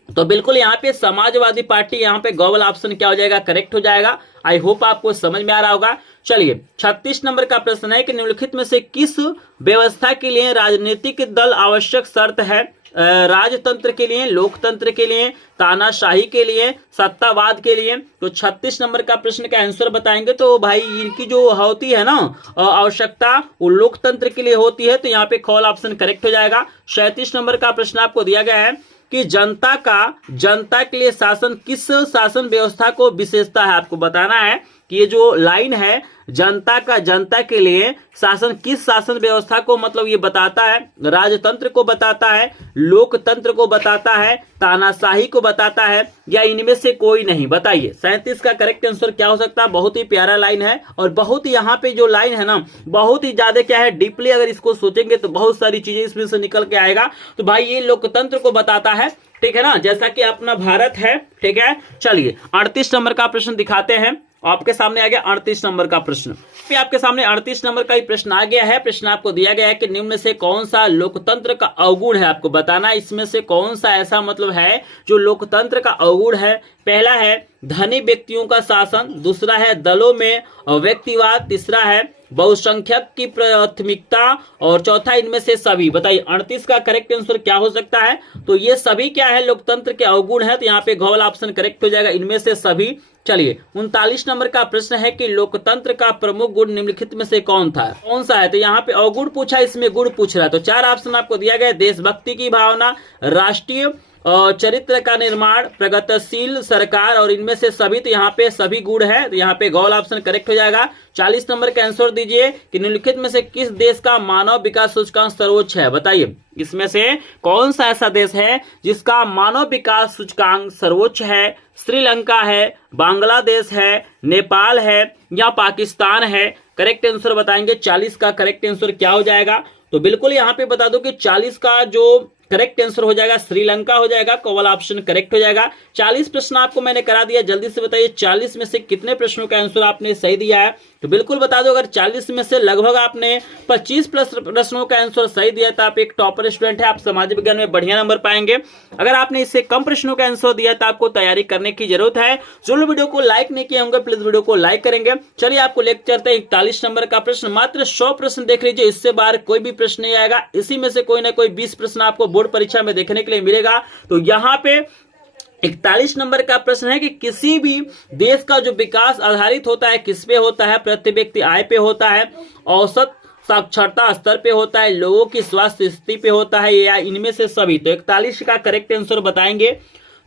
तो बिल्कुल यहाँ पे समाजवादी पार्टी, यहाँ पे ग वाला ऑप्शन क्या हो जाएगा, करेक्ट हो जाएगा। आई होप आपको समझ में आ रहा होगा। चलिए 36 नंबर का प्रश्न है कि निम्नलिखित में से किस व्यवस्था के लिए राजनीतिक दल आवश्यक शर्त है। राजतंत्र के लिए, लोकतंत्र के लिए, तानाशाही के लिए, सत्तावाद के लिए। तो 36 नंबर का प्रश्न का आंसर बताएंगे। तो भाई इनकी जो होती है ना आवश्यकता, वो लोकतंत्र के लिए होती है। तो यहाँ पे कॉल ऑप्शन करेक्ट हो जाएगा। 37 नंबर का प्रश्न आपको दिया गया है कि जनता के लिए शासन किस शासन व्यवस्था को विशेषता है। आपको बताना है कि ये जो लाइन है जनता के लिए शासन किस शासन व्यवस्था को मतलब ये बताता है। राजतंत्र को बताता है, लोकतंत्र को बताता है, तानाशाही को बताता है या इनमें से कोई नहीं। बताइए 37 का करेक्ट आंसर क्या हो सकता है। बहुत ही प्यारा लाइन है और बहुत ही यहाँ पे जो लाइन है ना बहुत ही ज्यादा क्या है डीपली अगर इसको सोचेंगे तो बहुत सारी चीजें इसमें से निकल के आएगा। तो भाई ये लोकतंत्र को बताता है, ठीक है ना, जैसा कि अपना भारत है, ठीक है। चलिए 38 नंबर का प्रश्न दिखाते हैं। आपके सामने आ गया 38 नंबर का प्रश्न। आपके सामने 38 नंबर का ही प्रश्न आ गया है। प्रश्न आपको दिया गया है कि निम्न में से कौन सा लोकतंत्र का अवगुण है। आपको बताना इसमें से कौन सा ऐसा मतलब है जो लोकतंत्र का अवगुण है। पहला है धनी व्यक्तियों का शासन, दूसरा है दलों में व्यक्तिवाद, तीसरा है बहुसंख्यक की प्राथमिकता और चौथा इनमें से सभी। बताइए 38 का करेक्ट आंसर क्या हो सकता है। तो ये सभी क्या है लोकतंत्र के अवगुण है। तो यहाँ पे घ वाला ऑप्शन करेक्ट हो जाएगा, इनमें से सभी। चलिए 39 नंबर का प्रश्न है कि लोकतंत्र का प्रमुख गुण निम्नलिखित में से कौन सा है। तो यहाँ पे अवगुण पूछा, इसमें गुण पूछ रहा है। तो 4 ऑप्शन आपको दिया गया, देशभक्ति की भावना, राष्ट्रीय चरित्र का निर्माण, प्रगतिशील सरकार और इनमें से सभी। तो यहाँ पे सभी गुण है। तो यहाँ पे गौल ऑप्शन करेक्ट हो जाएगा। 40 नंबर का आंसर दीजिए कि निम्नलिखित में से किस देश का मानव विकास सूचकांक सर्वोच्च है। बताइए इसमें से कौन सा ऐसा देश है जिसका मानव विकास सूचकांक सर्वोच्च है। श्रीलंका है, बांग्लादेश है, नेपाल है या पाकिस्तान है। करेक्ट आंसर बताएंगे। 40 का करेक्ट आंसर क्या हो जाएगा। तो बिल्कुल यहाँ पे बता दो कि 40 का जो करेक्ट आंसर हो जाएगा श्रीलंका हो जाएगा। कॉल ऑप्शन करेक्ट हो जाएगा। 40 प्रश्न आपको मैंने करा दिया। जल्दी से बताइए 40 में से कितने प्रश्नों का आंसर आपने सही दिया है। तो बिल्कुल बता दो अगर 40 में से लगभग आपने 25 प्लस प्रश्नों का आंसर सही दिया तो आप एक टॉपर स्टूडेंट है, आप समाज विज्ञान में बढ़िया नंबर पाएंगे। अगर आपने इससे कम प्रश्नों का आंसर दिया तो आपको तैयारी करने की जरूरत है। जो लोग वीडियो को लाइक नहीं किए होंगे प्लीज वीडियो को लाइक करेंगे। चलिए आपको लेकर चलते हैं 41 नंबर का प्रश्न। मात्र 100 प्रश्न देख लीजिए, इससे बाहर कोई भी प्रश्न नहीं आएगा। इसी में से कोई ना कोई 20 प्रश्न आपको बोर्ड परीक्षा में देखने के लिए मिलेगा। तो यहाँ पे 41 नंबर का प्रश्न है कि किसी भी देश का जो विकास आधारित होता है किस पे होता है। प्रति व्यक्ति आय पे होता है, औसत साक्षरता स्तर पे होता है, लोगों की स्वास्थ्य स्थिति पे होता है या इनमें से सभी। तो 41 का करेक्ट आंसर बताएंगे।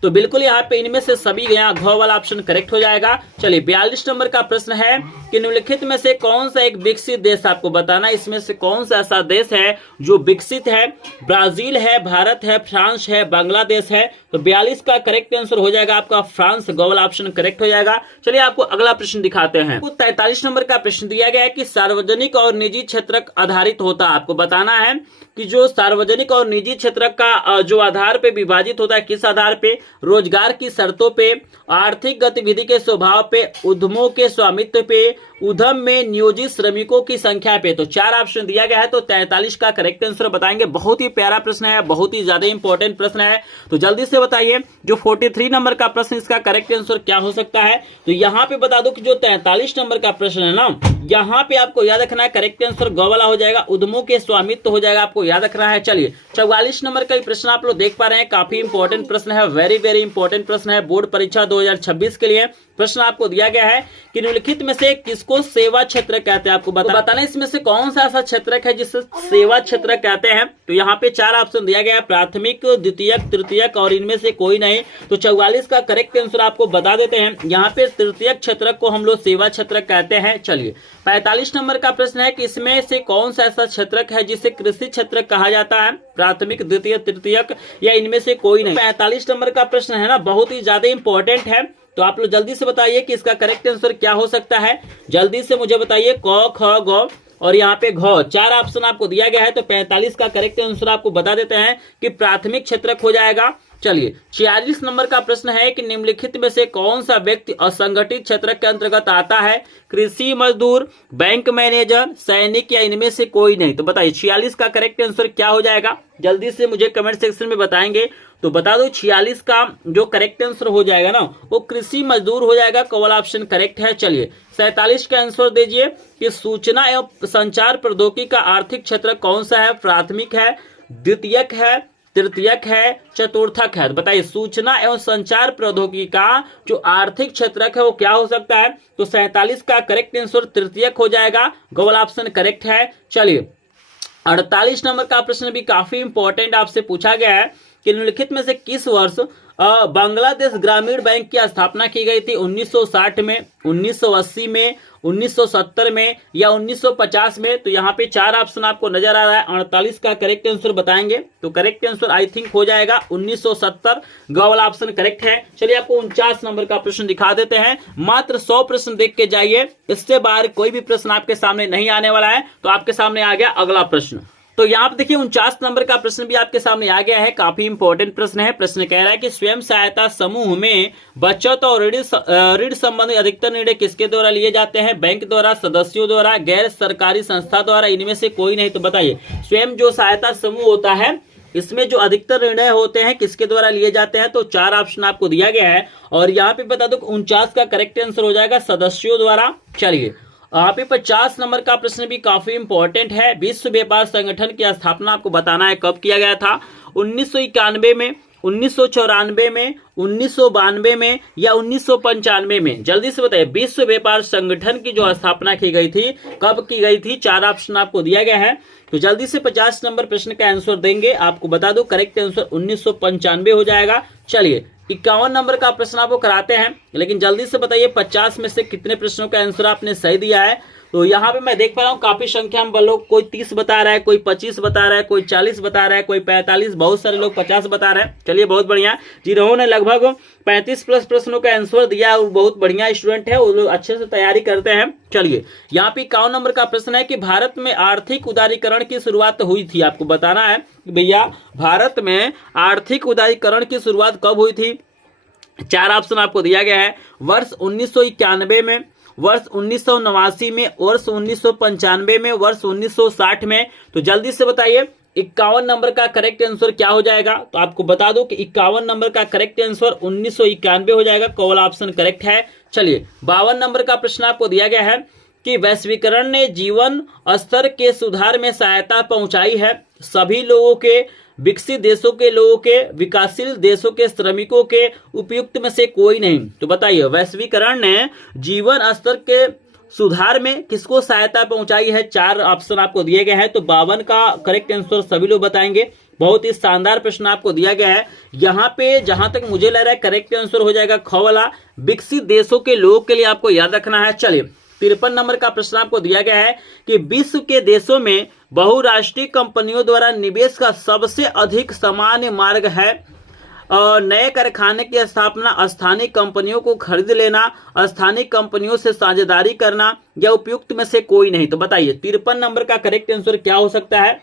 तो बिल्कुल यहाँ पे इनमें से सभी यहाँ घ वाला ऑप्शन करेक्ट हो जाएगा। चलिए 42 नंबर का प्रश्न है कि निम्नलिखित में से कौन सा एक विकसित देश। आपको बताना इसमें से कौन सा ऐसा देश है जो विकसित है। ब्राजील है, भारत है, फ्रांस है, बांग्लादेश है। तो 42 का करेक्ट आंसर हो जाएगा आपका फ्रांस। ग वाला ऑप्शन करेक्ट हो जाएगा। चलिए आपको अगला प्रश्न दिखाते हैं। 43 नंबर का प्रश्न दिया गया है कि सार्वजनिक और निजी क्षेत्र आधारित होता है। आपको बताना है कि जो सार्वजनिक और निजी क्षेत्र का जो आधार पे विभाजित होता है किस आधार पे। रोजगार की शर्तों पे, आर्थिक गतिविधि के स्वभाव पे, उद्यमों के स्वामित्व पे, उद्यम में नियोजित श्रमिकों की संख्या पे। तो 4 ऑप्शन दिया गया है, तो 43 का करेक्ट आंसर बताएंगे। बहुत ही प्यारा प्रश्न है, बहुत ही ज्यादा इंपॉर्टेंट प्रश्न है, तो जल्दी से बताइए जो 43 नंबर का प्रश्न, इसका करेक्ट आंसर क्या हो सकता है। तो यहाँ पे बता दो कि जो 43 नंबर का प्रश्न है ना, यहाँ पे आपको याद रखना है करेक्ट आंसर ग वाला हो जाएगा, उद्यमों के स्वामित्व हो जाएगा, आपको याद रखना है। चलिए 44 नंबर का प्रश्न आप लोग देख पा रहे हैं, काफी इंपॉर्टेंट प्रश्न है, वेरी वेरी इंपॉर्टेंट प्रश्न है बोर्ड परीक्षा 2026 के लिए। प्रश्न आपको दिया गया है कि निम्नलिखित में से किसको सेवा क्षेत्र कहते हैं, आपको बताना इसमें से कौन सा ऐसा क्षेत्र है जिसे सेवा क्षेत्र कहते हैं। तो यहाँ पे 4 ऑप्शन दिया गया है, प्राथमिक, द्वितीयक, तृतीयक और इनमें से कोई नहीं। तो 44 का करेक्ट आंसर आपको बता देते हैं, यहाँ पे तृतीयक क्षेत्र को हम लोग सेवा क्षेत्र कहते हैं। चलिए 45 नंबर का प्रश्न है कि इसमें से कौन सा ऐसा क्षेत्र है जिसे कृषि क्षेत्र कहा जाता है, प्राथमिक, द्वितीय, तृतीयक या इनमें से कोई नहीं। 45 नंबर का प्रश्न है ना, बहुत ही ज्यादा इंपॉर्टेंट है, तो आप लोग जल्दी से बताइए कि इसका करेक्ट आंसर क्या हो सकता है। जल्दी से मुझे बताइए, क, ख, ग और यहाँ पे घ, 4 ऑप्शन आपको दिया गया है। तो 45 का करेक्ट आंसर आपको बता देते हैं कि प्राथमिक क्षेत्र हो जाएगा। चलिए 46 नंबर का प्रश्न है कि निम्नलिखित में से कौन सा व्यक्ति असंगठित क्षेत्र के अंतर्गत आता है, कृषि मजदूर, बैंक मैनेजर, सैनिक या इनमें से कोई नहीं। तो बताइए 46 का करेक्ट आंसर क्या हो जाएगा, जल्दी से मुझे कमेंट सेक्शन में बताएंगे। तो बता दो 46 का जो करेक्ट आंसर हो जाएगा ना, वो कृषि मजदूर हो जाएगा, कवल ऑप्शन करेक्ट है। चलिए 47 का आंसर दीजिए कि सूचना एवं संचार प्रौद्योगिकी का आर्थिक क्षेत्र कौन सा है, प्राथमिक है, द्वितीयक है, तृतीयक है, चतुर्थक है। बताइए सूचना एवं संचार प्रौद्योगिकी का जो आर्थिक क्षेत्र है वो क्या हो सकता है। तो 47 का करेक्ट आंसर तृतीयक हो जाएगा, कवल ऑप्शन करेक्ट है। चलिए 48 नंबर का प्रश्न भी काफी इंपॉर्टेंट आपसे पूछा गया है कि निम्नलिखित में से किस वर्ष बांग्लादेश ग्रामीण बैंक की स्थापना की गई थी, 1960 में, 1980 में, 1970 में या 1950 में। तो यहाँ पे 4 ऑप्शन आपको नजर आ रहा है, 48 का करेक्ट आंसर बताएंगे। तो करेक्ट आंसर आई थिंक हो जाएगा 1970, ग वाला ऑप्शन करेक्ट है। चलिए आपको 49 नंबर का प्रश्न दिखा देते हैं, मात्र 100 प्रश्न देख के जाइए, इससे बाहर कोई भी प्रश्न आपके सामने नहीं आने वाला है। तो आपके सामने आ गया अगला प्रश्न। तो यहाँ पे देखिए 49 नंबर का प्रश्न भी आपके सामने आ गया है, काफी इंपॉर्टेंट प्रश्न है। प्रश्न कह रहा है कि स्वयं सहायता समूह में बचत और ऋण संबंधी अधिकतर निर्णय किसके द्वारा लिए जाते हैं, बैंक द्वारा, सदस्यों द्वारा, गैर सरकारी संस्था द्वारा, इनमें से कोई नहीं। तो बताइए स्वयं जो सहायता समूह होता है इसमें जो अधिकतर निर्णय होते हैं किसके द्वारा लिए जाते हैं। तो 4 ऑप्शन आपको दिया गया है और यहाँ पे बता दो 49 का करेक्ट आंसर हो जाएगा सदस्यों द्वारा। चलिए यहाँ पे 50 नंबर का प्रश्न भी काफी इंपॉर्टेंट है, विश्व व्यापार संगठन की स्थापना आपको बताना है कब किया गया था, 1991 में, 1994 में, 1992 में या 1995 में। जल्दी से बताइए विश्व व्यापार संगठन की जो स्थापना की गई थी कब की गई थी, 4 ऑप्शन आपको दिया गया है। तो जल्दी से 50 नंबर प्रश्न का आंसर देंगे, आपको बता दो करेक्ट आंसर 1995 हो जाएगा। चलिए 51 नंबर का प्रश्न आपको कराते हैं, लेकिन जल्दी से बताइए 50 में से कितने प्रश्नों का आंसर आपने सही दिया है। तो यहाँ पे मैं देख पा रहा हूँ काफी संख्या में लोग, कोई 30 बता रहा है, कोई 25 बता रहा है, कोई 40 बता रहा है, कोई 45, बहुत सारे लोग 50 बता रहे हैं। चलिए बहुत बढ़िया, जिन्होंने लगभग 35 प्लस प्रश्नों का आंसर दिया वो बहुत बढ़िया स्टूडेंट है, वो लोग अच्छे से तैयारी करते हैं। चलिए यहाँ पे 51 नंबर का प्रश्न है कि भारत में आर्थिक उदारीकरण की शुरुआत हुई थी, आपको बताना है भैया भारत में आर्थिक उदारीकरण की शुरुआत कब हुई थी। 4 ऑप्शन आपको दिया गया है, वर्ष 1991 में, वर्ष 1989 में, वर्ष 1995 में, वर्ष 1960 में। तो जल्दी से बताइए 51 नंबर का करेक्ट आंसर क्या हो जाएगा। तो आपको बता दो कि 51 नंबर का करेक्ट आंसर 1991 हो जाएगा, कौन ऑप्शन करेक्ट है। चलिए 52 नंबर का प्रश्न आपको दिया गया है कि वैश्वीकरण ने जीवन स्तर के सुधार में सहायता पहुंचाई है, सभी लोगों के, विकसित देशों के लोगों के, विकासशील देशों के श्रमिकों के, उपयुक्त में से कोई नहीं। तो बताइए वैश्वीकरण ने जीवन स्तर के सुधार में किसको सहायता पहुंचाई है। 4 ऑप्शन आपको दिए गए हैं, तो 52 का करेक्ट आंसर सभी लोग बताएंगे। बहुत ही शानदार प्रश्न आपको दिया गया है। यहाँ पे जहां तक मुझे लग रहा है करेक्ट आंसर हो जाएगा ख वाला, विकसित देशों के लोगों के लिए आपको याद रखना है। चलिए 53 नंबर का प्रश्न आपको दिया गया है कि विश्व के देशों में बहुराष्ट्रीय कंपनियों द्वारा निवेश का सबसे अधिक सामान्य मार्ग है नए कारखाने की स्थापना, स्थानीय कंपनियों को खरीद लेना, स्थानीय कंपनियों से साझेदारी करना या उपयुक्त में से कोई नहीं। तो बताइए 53 नंबर का करेक्ट आंसर क्या हो सकता है।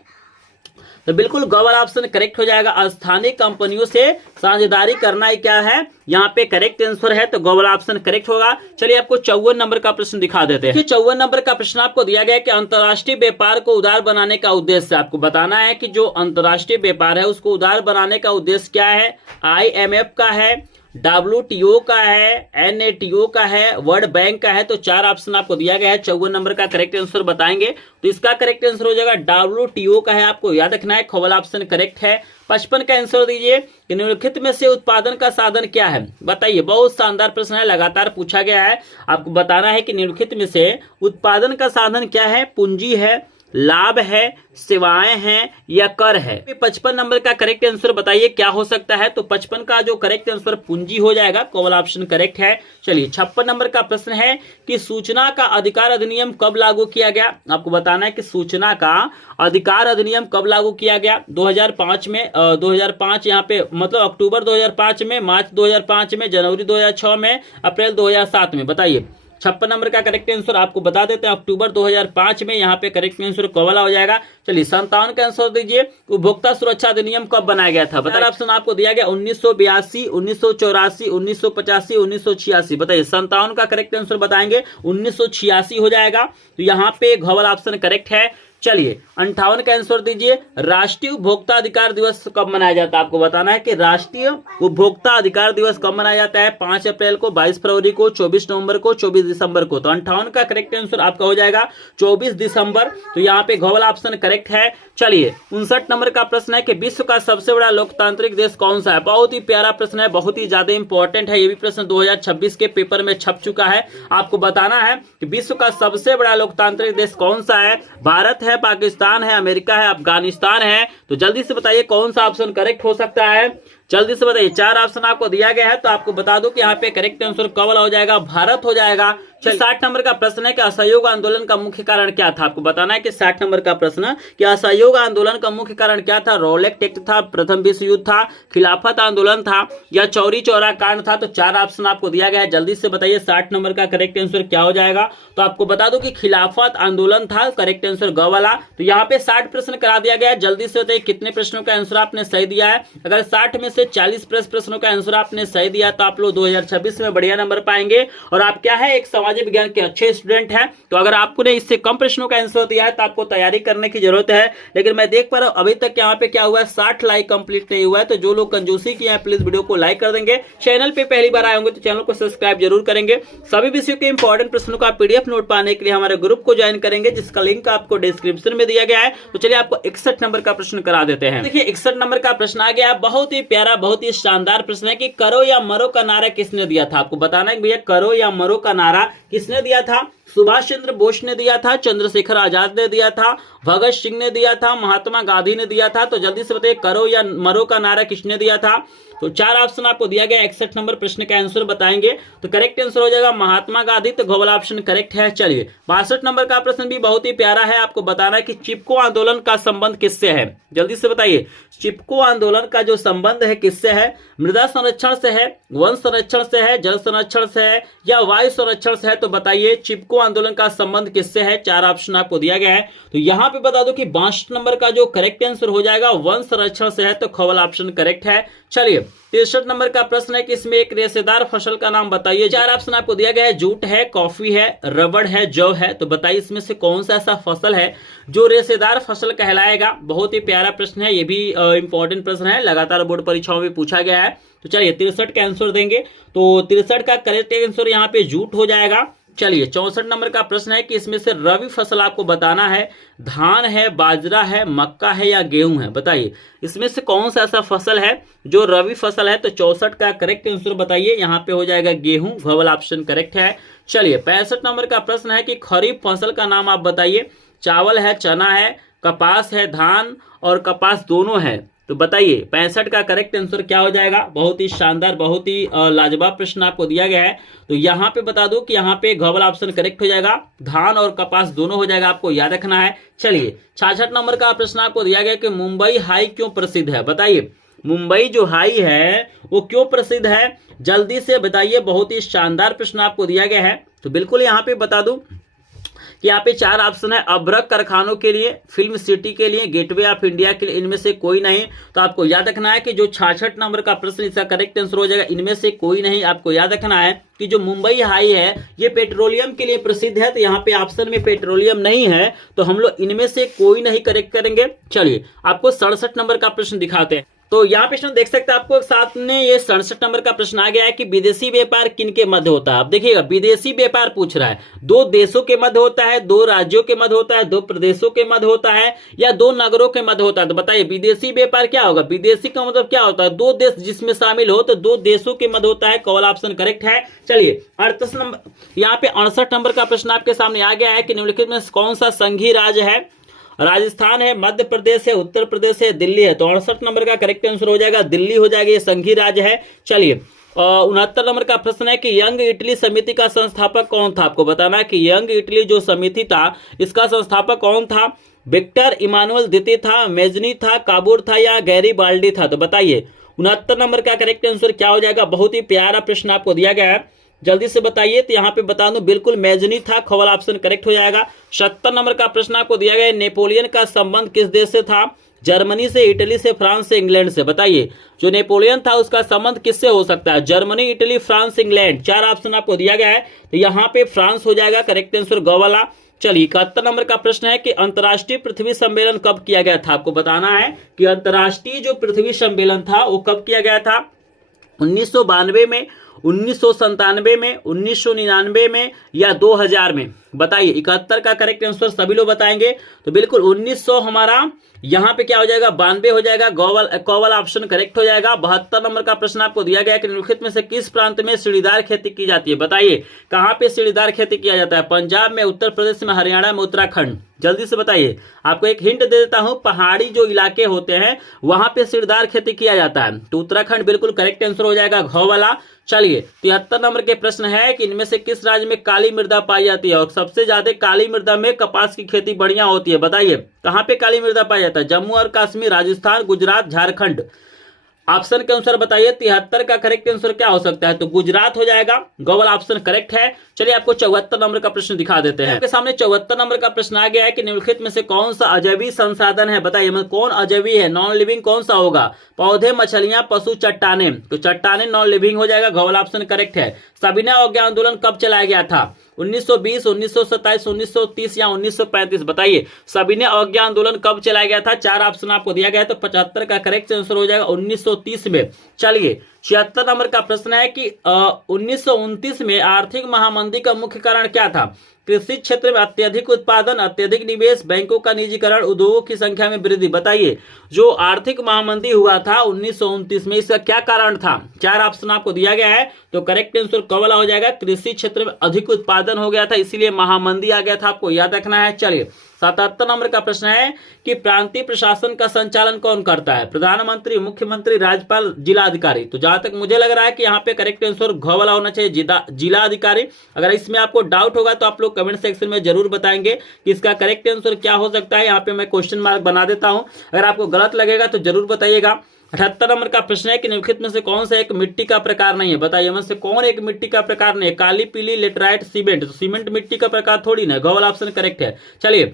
तो बिल्कुल ग वाला ऑप्शन करेक्ट हो जाएगा। स्थानीय कंपनियों से साझेदारी करना ही क्या है, यहाँ पे करेक्ट आंसर है, तो ग वाला ऑप्शन करेक्ट होगा। चलिए आपको 54 नंबर का प्रश्न दिखा देते हैं। 54 नंबर का प्रश्न आपको दिया गया कि अंतर्राष्ट्रीय व्यापार को उदार बनाने का उद्देश्य, आपको बताना है कि जो अंतर्राष्ट्रीय व्यापार है उसको उदार बनाने का उद्देश्य क्या है। IMF का है, WTO का है, NATO का है, वर्ल्ड बैंक का है। तो 4 ऑप्शन आपको दिया गया है। 54 नंबर का करेक्ट आंसर बताएंगे तो इसका करेक्ट आंसर हो जाएगा WTO का है, आपको याद रखना है। ख वाला ऑप्शन करेक्ट है। 55 का आंसर दीजिए कि निम्नलिखित में से उत्पादन का साधन क्या है, बताइए। बहुत शानदार प्रश्न है, लगातार पूछा गया है। आपको बताना है कि निम्नलिखित में से उत्पादन का साधन क्या है। पूंजी है, लाभ है, सेवाएं हैं या कर है। 55 नंबर का करेक्ट आंसर बताइए क्या हो सकता है। तो 55 का जो करेक्ट आंसर पूंजी हो जाएगा, क वाला ऑप्शन करेक्ट है। चलिए 56 नंबर का प्रश्न है कि सूचना का अधिकार अधिनियम कब लागू किया गया। आपको बताना है कि सूचना का अधिकार अधिनियम कब लागू किया गया। 2005 में 2005 यहाँ पे मतलब अक्टूबर 2005 में, मार्च 2005 में, जनवरी 2006 में, अप्रैल 2007 में। बताइए 56 नंबर का करेक्ट आंसर आपको बता देते हैं अक्टूबर 2005 में। यहाँ पे करेक्ट आंसर क वाला हो जाएगा। चलिए 57 का आंसर दीजिए, उपभोक्ता सुरक्षा अधिनियम कब बनाया गया था। बताइए ऑप्शन आपको दिया गया 1982, 1984, 1985, 1986। बताइए 57 का करेक्ट आंसर बताएंगे 1986 हो जाएगा। तो यहाँ पे घ वाला ऑप्शन करेक्ट है। चलिए 58 का आंसर दीजिए, राष्ट्रीय उपभोक्ता अधिकार दिवस कब मनाया जाता है। आपको बताना है कि राष्ट्रीय उपभोक्ता अधिकार दिवस कब मनाया जाता है। 5 अप्रैल को, 22 फरवरी को, 24 नवंबर को, 24 दिसंबर को। तो 58 का करेक्ट आंसर आपका हो जाएगा 24 दिसंबर। तो यहाँ पे घ वाला ऑप्शन करेक्ट है। चलिए 59 नंबर का प्रश्न है कि विश्व का सबसे बड़ा लोकतांत्रिक देश कौन सा है। बहुत ही प्यारा प्रश्न है, बहुत ही ज्यादा इंपॉर्टेंट है। ये भी प्रश्न 2026 के पेपर में छप चुका है। आपको बताना है कि विश्व का सबसे बड़ा लोकतांत्रिक देश कौन सा है। भारत है, पाकिस्तान है, अमेरिका है, अफगानिस्तान है। तो जल्दी से बताइए कौन सा ऑप्शन करेक्ट हो सकता है। जल्दी से बताइए। 4 ऑप्शन आपको दिया गया है तो आपको बता दो कि यहाँ पे करेक्ट आंसर क वाला हो जाएगा, भारत हो जाएगा। 60 नंबर का प्रश्न है कि असहयोग आंदोलन का मुख्य कारण क्या था। आपको बताना है कि 60 नंबर का प्रश्न कि असहयोग आंदोलन का मुख्य कारण क्या था। रॉलेट एक्ट था, प्रथम विश्व युद्ध था, खिलाफत आंदोलन था या चौरी चौरा कांड था। तो 4 ऑप्शन आपको दिया गया है। जल्दी से बताइए 60 नंबर का करेक्ट आंसर क्या हो जाएगा। तो आपको बता दो कि खिलाफत आंदोलन था, करेक्ट आंसर ग वाला। तो यहाँ पे 60 प्रश्न करा दिया गया है। जल्दी से बताइए कितने प्रश्नों का आंसर आपने सही दिया है। अगर 60 में से 40 प्रश्नों का आंसर आपने सही दिया तो आप लोग 2026 में बढ़िया नंबर पाएंगे। और आप क्या है, एक सामाजिक विज्ञान के अच्छे स्टूडेंट हैं। तो अगर आपने इससे कम प्रश्नों का आंसर दिया है तो आपको तैयारी करने की जरूरत है। लेकिन मैं देख पा रहा हूं अभी तक यहाँ पे क्या हुआ है, 60 लाइक कंप्लीट नहीं हुआ है। तो जो लोग कंजूसी किए हैं प्लीज वीडियो को लाइक कर देंगे। चैनल पे पहली बार आए होंगे तो चैनल को सब्सक्राइब जरूर करेंगे। सभी विषयों के इंपॉर्टेंट प्रश्नों का PDF नोट पाने के लिए हमारे ग्रुप को ज्वाइन करेंगे, जिसका लिंक आपको डिस्क्रिप्शन में दिया गया है। तो चलिए आपको 61 नंबर का प्रश्न करा देते हैं। देखिए 61 नंबर का प्रश्न आ गया, बहुत ही प्यारा, बहुत ही शानदार प्रश्न है कि करो या मरो का नारा किसने दिया था। आपको बताना है भैया करो या मरो का नारा किसने दिया था। सुभाष चंद्र बोस ने दिया था, चंद्रशेखर आजाद ने दिया था, भगत सिंह ने दिया था, महात्मा गांधी ने दिया था। तो जल्दी से बताइए करो या मरो का नारा किसने दिया था। तो 4 ऑप्शन आपको दिया गया। 61 नंबर प्रश्न का आंसर बताएंगे तो करेक्ट आंसर हो जाएगा महात्मा गांधी। तो घ वाला ऑप्शन करेक्ट है। चलिए 62 नंबर का प्रश्न भी बहुत ही प्यारा है। आपको बताना है कि चिपको आंदोलन का संबंध किससे है। जल्दी से बताइए चिपको आंदोलन का जो संबंध है किससे है। मृदा संरक्षण से है, वन संरक्षण से है, जल संरक्षण से है या वायु संरक्षण से है। तो बताइए चिपको आंदोलन का संबंध किससे है। 4 ऑप्शन आपको दिया गया है। तो यहाँ पे बता दो कि 62 नंबर का जो करेक्ट आंसर हो जाएगा वन संरक्षण से है। तो ख वाला ऑप्शन करेक्ट है। चलिए 63 नंबर का प्रश्न है कि इसमें एक रेशेदार फसल का नाम बताइए। 4 ऑप्शन आपको दिया गया है, जूट है, कॉफी है, रबड़ है, जौ है। तो बताइए इसमें से कौन सा ऐसा फसल है जो रेशेदार फसल कहलाएगा। बहुत ही प्यारा प्रश्न है, ये भी इंपॉर्टेंट प्रश्न है, लगातार बोर्ड परीक्षाओं में पूछा गया है। तो चलिए 63 का आंसर देंगे। तो 63 का करेक्ट आंसर यहाँ पे जूट हो जाएगा। चलिए 64 नंबर का प्रश्न है कि इसमें से रबी फसल आपको बताना है, धान है, बाजरा है, मक्का है या गेहूं है। बताइए इसमें से कौन सा ऐसा फसल है जो रबी फसल है। तो 64 का करेक्ट आंसर बताइए। यहाँ पे हो जाएगा गेहूं, घ वाला ऑप्शन करेक्ट है। चलिए 65 नंबर का प्रश्न है कि खरीफ फसल का नाम आप बताइए। चावल है, चना है, कपास है, धान और कपास दोनों है। तो बताइए 65 का करेक्ट आंसर क्या हो जाएगा। बहुत ही शानदार, बहुत ही लाजवाब प्रश्न आपको दिया गया है। तो यहाँ पे बता दो कि यहाँ पे घ वाला ऑप्शन करेक्ट हो जाएगा, धान और कपास दोनों हो जाएगा, आपको याद रखना है। चलिए 66 नंबर का प्रश्न आपको दिया गया कि मुंबई हाई क्यों प्रसिद्ध है। बताइए मुंबई जो हाई है वो क्यों प्रसिद्ध है, जल्दी से बताइए। बहुत ही शानदार प्रश्न आपको दिया गया है। तो बिल्कुल यहाँ पे बता दूं कि यहाँ पे 4 ऑप्शन है, अभ्रक कारखानों के लिए, फिल्म सिटी के लिए, गेटवे ऑफ इंडिया के लिए, इनमें से कोई नहीं। तो आपको याद रखना है कि जो 66 नंबर का प्रश्न, इसका करेक्ट आंसर हो जाएगा इनमें से कोई नहीं। आपको याद रखना है कि जो मुंबई हाई है ये पेट्रोलियम के लिए प्रसिद्ध है, तो यहाँ पे ऑप्शन में पेट्रोलियम नहीं है, तो हम लोग इनमें से कोई नहीं करेक्ट करेंगे। चलिए आपको 67 नंबर का प्रश्न दिखाते हैं। तो यहाँ पे देख सकते हैं आपको साथ में ये 67 नंबर का प्रश्न आ गया है कि विदेशी व्यापार किन के मध्य होता है। अब देखिएगा, विदेशी व्यापार पूछ रहा है, 2 देशों के मध्य होता है, 2 राज्यों के मध्य होता है, 2 प्रदेशों के मध्य होता है, या 2 नगरों के मध्य होता है। तो बताइए विदेशी व्यापार क्या होगा। विदेशी का मतलब क्या होता है, 2 देश जिसमें शामिल हो, तो 2 देशों के मध्य होता है। कौन ऑप्शन करेक्ट है। चलिए 38 नंबर, यहाँ पे 68 नंबर का प्रश्न आपके सामने आ गया है कि निम्नलिखित में कौन सा संघीय राज्य है। राजस्थान है, मध्य प्रदेश है, उत्तर प्रदेश है, दिल्ली है। तो 68 नंबर का करेक्ट आंसर हो जाएगा दिल्ली हो जाएगा, ये संघीय राज्य है। चलिए 69 नंबर का प्रश्न है कि यंग इटली समिति का संस्थापक कौन था। आपको बताना है कि यंग इटली जो समिति था इसका संस्थापक कौन था। विक्टर इमानुअल द्वितीय था, मेजनी था, काबूर था, या गैरीबाल्डी था। तो बताइए 69 नंबर का करेक्ट आंसर क्या हो जाएगा। बहुत ही प्यारा प्रश्न आपको दिया गया है, जल्दी से बताइए। तो यहाँ पे बता दूं बिल्कुल मेजनी था, ख वाला ऑप्शन करेक्ट हो जाएगा। 70 नंबर का प्रश्न आपको दिया गया है, नेपोलियन का संबंध किस देश से था। जर्मनी से, इटली से, फ्रांस से, इंग्लैंड से। बताइए जो नेपोलियन था उसका संबंध किससे हो सकता है। Germany, Italy, France, England, 4 option आपको दिया गया है। तो यहाँ पे फ्रांस हो जाएगा करेक्ट आंसर, ग वाला। चलिए 71 नंबर का प्रश्न है कि अंतर्राष्ट्रीय पृथ्वी सम्मेलन कब किया गया था। आपको बताना है कि अंतर्राष्ट्रीय जो पृथ्वी सम्मेलन था वो कब किया गया था। 1992 में, 1997 में, 1999 में, या 2000 में। बताइए 71 का करेक्ट आंसर सभी लोग बताएंगे। तो बिल्कुल 1900 हमारा यहाँ पे क्या हो जाएगा, 92 हो जाएगा, कौवल ऑप्शन करेक्ट हो जाएगा। 72 नंबर का प्रश्न आपको दिया गया है कि निम्नलिखित में से किस प्रांत में सीढ़ीदार खेती की जाती है। बताइए कहाँ पे सीढ़ीदार खेती किया जाता है। पंजाब में, उत्तर प्रदेश में, हरियाणा में, उत्तराखंड। जल्दी से बताइए। आपको एक हिंट दे देता हूं, पहाड़ी जो इलाके होते हैं वहां पे सीढ़ीदार खेती किया जाता है। तो उत्तराखंड बिल्कुल करेक्ट आंसर हो जाएगा, घ वाला। चलिए 73 नंबर के प्रश्न है कि इनमें से किस राज्य में काली मृदा पाई जाती है। और सबसे ज्यादा काली मृदा में कपास की खेती बढ़िया होती है। बताइए कहाँ पे काली मृदा पाई जाता है। जम्मू और कश्मीर, राजस्थान, गुजरात, झारखंड। ऑप्शन के अनुसार बताइए 73 का करेक्ट आंसर क्या हो सकता है। तो गुजरात हो जाएगा, ग वाला ऑप्शन करेक्ट है। चलिए आपको 74 नंबर का प्रश्न दिखा देते हैं। आपके सामने 74 नंबर का प्रश्न आ गया है कि निम्नलिखित में से कौन सा अजैविक संसाधन है। बताइए मतलब कौन अजैविक है, नॉन लिविंग कौन सा होगा। पौधे, मछलियां, पशु, चट्टाने। तो चट्टाने नॉन लिविंग हो जाएगा, घ वाला ऑप्शन करेक्ट है। सविनय अवज्ञा आंदोलन कब चलाया गया था। 1920, 1927, 1930 या 1935। बताइए सविनय अवज्ञा आंदोलन कब चलाया गया था। 4 ऑप्शन आपको दिया गया है। तो 75 का करेक्ट आंसर हो जाएगा 1930 में। चलिए 76 नंबर का प्रश्न है कि 1929 में आर्थिक महामंदी का मुख्य कारण क्या था। कृषि क्षेत्र में अत्यधिक उत्पादन, अत्यधिक निवेश, बैंकों का निजीकरण, उद्योगों की संख्या में वृद्धि। बताइए जो आर्थिक महामंदी हुआ था 1929 में, इसका क्या कारण था। 4 ऑप्शन आपको दिया गया है। तो करेक्ट आंसर क वाला हो जाएगा, कृषि क्षेत्र में अधिक उत्पादन हो गया था इसलिए महामंदी आ गया था। आपको याद रखना है। चलिए 77 नंबर का प्रश्न है कि प्रांतीय प्रशासन का संचालन कौन करता है। प्रधानमंत्री, मुख्यमंत्री, राज्यपाल, जिलाधिकारी। तो जहां तक मुझे लग रहा है कि यहाँ पे करेक्ट आंसर घ वाला होना चाहिए, जिलाधिकारी। अगर इसमें आपको डाउट होगा तो आप लोग कमेंट सेक्शन में जरूर बताएंगे कि इसका करेक्ट आंसर क्या हो सकता है। यहाँ पे मैं क्वेश्चन मार्क बना देता हूं, अगर आपको गलत लगेगा तो जरूर बताइएगा। 78 नंबर का प्रश्न है कि निम्नलिखित में से कौन सा एक मिट्टी का प्रकार नहीं है। बताइए में से कौन एक मिट्टी का प्रकार नहीं है। काली, पीली, लेटराइट, सीमेंट। तो सीमेंट मिट्टी का प्रकार थोड़ी ना, घ वाला ऑप्शन करेक्ट है। चलिए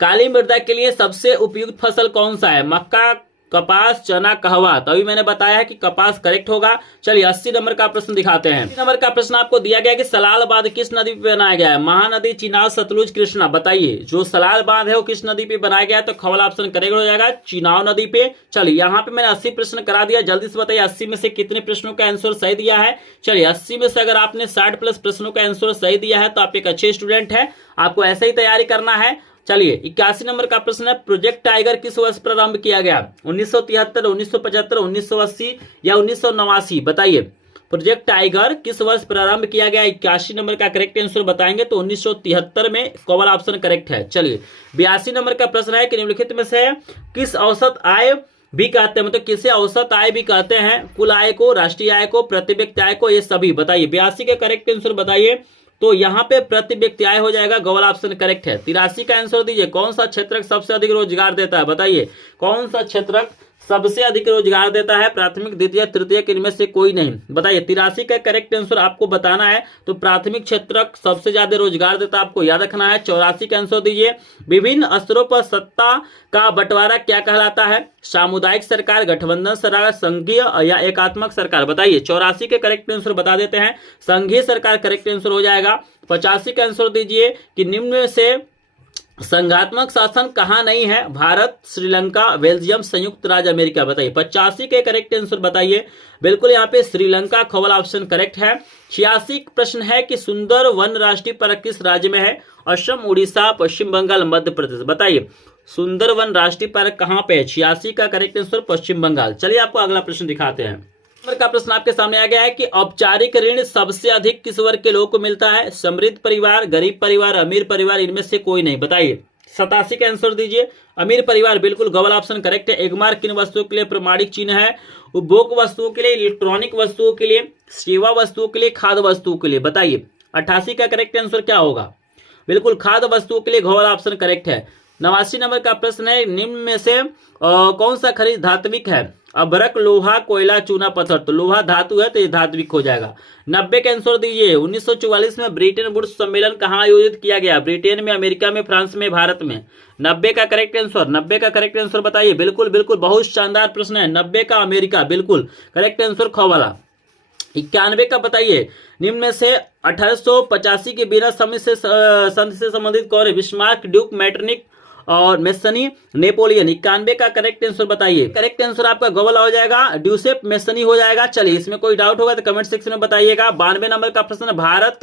काली मृदा के लिए सबसे उपयुक्त फसल कौन सा है। मक्का, कपास, चना, कहवा। तो अभी मैंने बताया है कि कपास करेक्ट होगा। चलिए 80 नंबर का प्रश्न दिखाते हैं। 80 नंबर का प्रश्न आपको दिया गया कि सलाल बांध किस नदी पे बनाया गया है। महानदी, चिनाब, सतलुज, कृष्णा। बताइए जो सलाल बांध है वो किस नदी पे बनाया गया है। तो ख वाला ऑप्शन करेक्ट हो जाएगा, चिनाब नदी पे। चलिए यहाँ पे मैंने 80 प्रश्न करा दिया, जल्दी से बताइए 80 में से कितने प्रश्नों का आंसर सही दिया है। चलिए 80 में से अगर आपने 60+ प्रश्नों का आंसर सही दिया है तो आप एक अच्छे स्टूडेंट है, आपको ऐसे ही तैयारी करना है। चलिए 81 नंबर का प्रश्न है, प्रोजेक्ट टाइगर किस वर्ष प्रारंभ किया गया। 1973, 1975, 1980 या 1989। बताइए प्रोजेक्ट टाइगर किस वर्ष प्रारंभ किया गया। 81 नंबर का करेक्ट आंसर बताएंगे तो 1973 में, कौन ऑप्शन करेक्ट है। चलिए 82 नंबर का प्रश्न है कि निम्नलिखित में से किस औसत आय भी कहते हैं, मतलब किसे औसत आय भी कहते हैं। कुल आय को, राष्ट्रीय आय को, प्रति व्यक्ति आय को, ये सभी। बताइए 82 का करेक्ट आंसर बताइए। तो यहाँ पे प्रति व्यक्ति आय हो जाएगा, ग वाला ऑप्शन करेक्ट है। 83 का आंसर दीजिए, कौन सा क्षेत्रक सबसे अधिक रोजगार देता है। बताइए कौन सा क्षेत्रक सबसे अधिक रोजगार देता है? प्राथमिक, द्वितीय, तृतीय, इनमें से कोई नहीं। बताइए 83 का करेक्ट आंसर आपको बताना है। तो प्राथमिक क्षेत्र सबसे ज्यादा रोजगार देता है, आपको याद रखना है। 84 का आंसर दीजिए। विभिन्न स्तरों पर सत्ता का बंटवारा क्या कहलाता है? सामुदायिक सरकार, गठबंधन सरकार, संघीय या एकात्मक सरकार? बताइए 84 के करेक्ट आंसर बता देते हैं। संघीय सरकार करेक्ट आंसर हो जाएगा। 85 का आंसर दीजिए कि निम्न में से संघात्मक शासन कहां नहीं है? भारत, श्रीलंका, बेल्जियम, संयुक्त राज्य अमेरिका? बताइए 85 के करेक्ट आंसर बताइए। बिल्कुल यहाँ पे श्रीलंका खवल ऑप्शन करेक्ट है। 86 प्रश्न है कि सुंदर वन राष्ट्रीय पार्क किस राज्य में है? असम, उड़ीसा, पश्चिम बंगाल, मध्य प्रदेश? बताइए सुंदर वन राष्ट्रीय पार्क कहां पे है? 86 का करेक्ट आंसर पश्चिम बंगाल। चलिए आपको अगला प्रश्न दिखाते हैं। का प्रश्न आपके सामने आ गया है कि औपचारिक ऋण सबसे अधिक किस वर्ग के लोगों को मिलता है? समृद्ध परिवार, गरीब परिवार, अमीर परिवार? इनमें से कोई नहीं। बताइए 87 का आंसर दीजिए। अमीर परिवार बिल्कुल गलत ऑप्शन करेक्ट है। एगमार्क किन वस्तुओं के लिए प्रमाणिक चिन्ह है? उपभोग वस्तुओं के लिए, इलेक्ट्रॉनिक वस्तुओं के लिए, सेवा वस्तुओं के लिए, खाद्य वस्तुओं के लिए? बताइए 88 का करेक्ट आंसर क्या होगा? बिल्कुल खाद्य वस्तुओं के लिए गलत ऑप्शन करेक्ट है। 89 नंबर का प्रश्न है निम्न में से कौन सा खनिज धात्विक है? अभ्रक, लोहा, कोयला, चूना, पत्थर? तो लोहा धातु है तो ये धात्विक हो जाएगा। 90 का आंसर दीजिए। 1944 में ब्रिटेन वुड्स सम्मेलन कहां आयोजित किया गया? ब्रिटेन में, अमेरिका में, फ्रांस में, भारत में? 90 का करेक्ट आंसर। 90 का करेक्ट आंसर बताइए। बिल्कुल बिल्कुल बहुत शानदार प्रश्न है। 90 का अमेरिका बिल्कुल करेक्ट आंसर ख वाला। 91 का बताइए निम्न में से 1885 के बिना संधि से संबंधित कौन है? बिस्मार्क, ड्यूक, मैटरनिक और मेसनी, नेपोलियन? 91 का करेक्ट आंसर बताइए। करेक्ट आंसर आपका गलत हो जाएगा, ड्यूसेप मेसनी हो जाएगा। चलिए इसमें कोई डाउट होगा तो कमेंट सेक्शन में बताइएगा। 92 नंबर का प्रश्न, भारत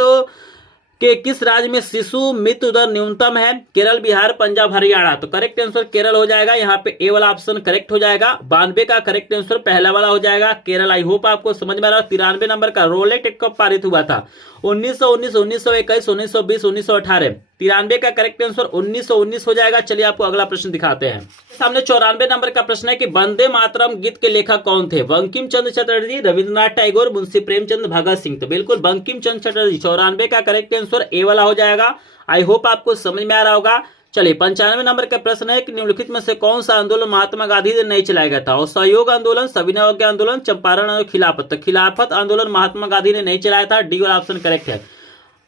के किस राज्य में शिशु मृत्यु दर न्यूनतम है? केरल, बिहार, पंजाब, हरियाणा? तो करेक्ट आंसर केरल हो जाएगा। यहाँ पे ए वाला ऑप्शन करेक्ट हो जाएगा। 92 का करेक्ट आंसर पहला वाला हो जाएगा, केरल। आई होप आपको समझ में आ रहा है। 93 नंबर का रोलेट एक्ट कब पारित हुआ था? 1919, 1921, 1920, 1918? 93 का करेक्ट आंसर 1919 हो जाएगा। चलिए आपको अगला प्रश्न दिखाते हैं। सामने 94 नंबर का प्रश्न है कि वंदे मातरम गीत के लेखक कौन थे? बंकिम चंद्र चटर्जी, रविंद्रनाथ टैगोर, मुंशी प्रेमचंद, भगत सिंह? तो बिल्कुल बंकिम चंद्र चटर्जी। 94 का करेक्ट आंसर ए वाला हो जाएगा। आई होप आपको समझ में आ रहा होगा। चलिए 95 नंबर का प्रश्न है कि निम्नलिखित में से कौन सा आंदोलन महात्मा गांधी ने नहीं चलाया गया था? और सहयोग आंदोलन, सविनय अवज्ञा आंदोलन, चंपारण और खिलाफत? तो खिलाफत आंदोलन महात्मा गांधी ने नहीं चलाया था। डी वाला ऑप्शन करेक्ट है।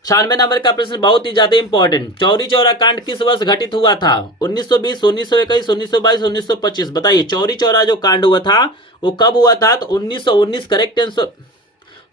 96 नंबर का प्रश्न बहुत ही ज्यादा इंपॉर्टेंट, चौरी चौरा कांड किस वर्ष घटित हुआ था? 1920, 1921, 1922, 1925? बताइए चौरी चौरा जो कांड हुआ था वो कब हुआ था? तो 1919 करेक्ट आंसर।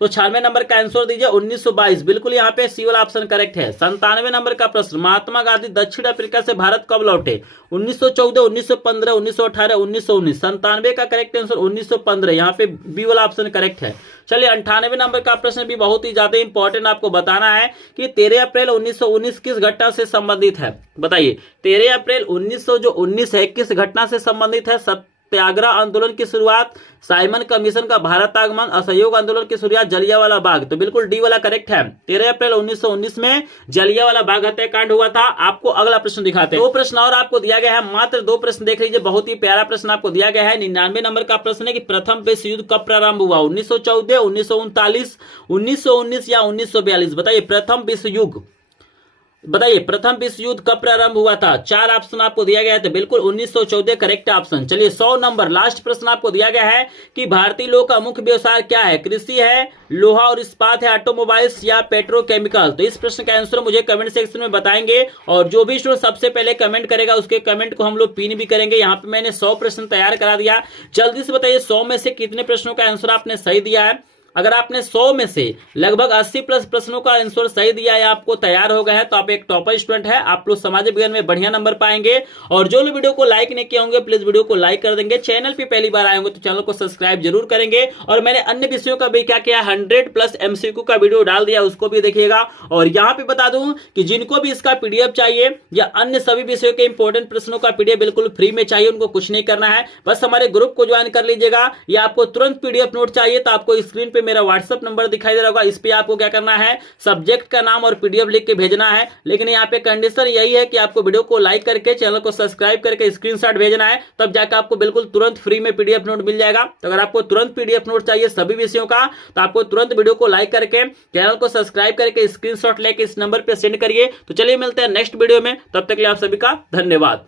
तो 96 नंबर का आंसर दीजिए 1922। बिल्कुल यहाँ पे सी वाला ऑप्शन करेक्ट है। 97 नंबर का प्रश्न, महात्मा गांधी दक्षिण अफ्रीका से भारत कब लौटे? 1914, 1915, 1918, 1919? 97 का करेक्ट आंसर 1915। यहाँ पे बी वाला ऑप्शन करेक्ट है। चलिए 98 नंबर का प्रश्न भी बहुत ही ज्यादा इंपॉर्टेंट, आपको बताना है कि 13 अप्रैल 1919 किस घटना से संबंधित है? बताइए 13 अप्रैल 1919 है किस घटना से संबंधित है? सत्याग्रह आंदोलन की शुरुआत, साइमन कमीशन का भारत आगमन, असहयोग आंदोलन की शुरुआत, जलियांवाला बाग? तो बिल्कुल डी वाला करेक्ट है। 13 अप्रैल 1919 में जलियांवाला बाग हत्याकांड हुआ था। आपको अगला प्रश्न दिखाते हैं। 2 प्रश्न और आपको दिया गया है, मात्र 2 प्रश्न देख लीजिए। बहुत ही प्यारा प्रश्न आपको दिया गया है। 99 नंबर का प्रश्न है कि प्रथम विश्व युद्ध कब प्रारंभ हुआ? 1914, 1939, 1919 या 1942? बताइए प्रथम विश्व युद्ध, बताइए प्रथम विश्व युद्ध कब प्रारंभ हुआ था? 4 ऑप्शन आपको दिया गया है। तो बिल्कुल 1914 करेक्ट ऑप्शन। चलिए 100 नंबर लास्ट प्रश्न आपको दिया गया है कि भारतीय लोगों का मुख्य व्यवसाय क्या है? कृषि है, लोहा और इस्पात है, ऑटोमोबाइल्स या पेट्रोकेमिकल? तो इस प्रश्न का आंसर मुझे कमेंट सेक्शन में बताएंगे और जो भी स्टूडेंट सबसे पहले कमेंट करेगा उसके कमेंट को हम लोग पिन भी करेंगे। यहाँ पे मैंने 100 प्रश्न तैयार करा दिया। जल्दी से बताइए 100 में से कितने प्रश्नों का आंसर आपने सही दिया है? अगर आपने 100 में से लगभग 80 प्लस प्रश्नों का आंसर सही दिया या आपको तैयार हो गया है तो आप एक टॉपर स्टूडेंट है। आप लोग सामाजिक विज्ञान में बढ़िया नंबर पाएंगे। और जो लोग वीडियो को लाइक नहीं किए होंगे प्लीज वीडियो को लाइक कर देंगे। चैनल पे पहली बार आए होंगे तो चैनल को सब्सक्राइब जरूर करेंगे। और मैंने अन्य विषयों का भी क्या किया, 100 प्लस एमसीक्यू का वीडियो डाल दिया, उसको भी देखिएगा। और यहाँ पे बता दूं कि जिनको भी इसका पीडीएफ चाहिए या अन्य सभी विषयों के इंपॉर्टेंट प्रश्नों का पीडीएफ बिल्कुल फ्री में चाहिए, उनको कुछ नहीं करना है, बस हमारे ग्रुप को ज्वाइन कर लीजिएगा। या आपको तुरंत पीडीएफ नोट चाहिए तो आपको स्क्रीन पे मेरा व्हाट्सएप नंबर दिखाई दे रहा होगा, इस पे आपको क्या करना है, सब्जेक्ट का नाम और पीडीएफ लिख के भेजना है। लेकिन यहाँ पे कंडीशन यही है कि आपको वीडियो को लाइक करके चैनल को सब्सक्राइब करके स्क्रीनशॉट भेजना है, तब जाकर आपको बिल्कुल तुरंत फ्री में पीडीएफ नोट मिल जाएगा। तो अगर आपको तुरंत पीडीएफ नोट चाहिए सभी विषयों का तो आपको तुरंत वीडियो को लाइक करके चैनल को सब्सक्राइब करके स्क्रीनशॉट लेके इस नंबर पर सेंड करिए। तो चलिए मिलते हैं नेक्स्ट वीडियो में, तब तक के लिए आप सभी का धन्यवाद।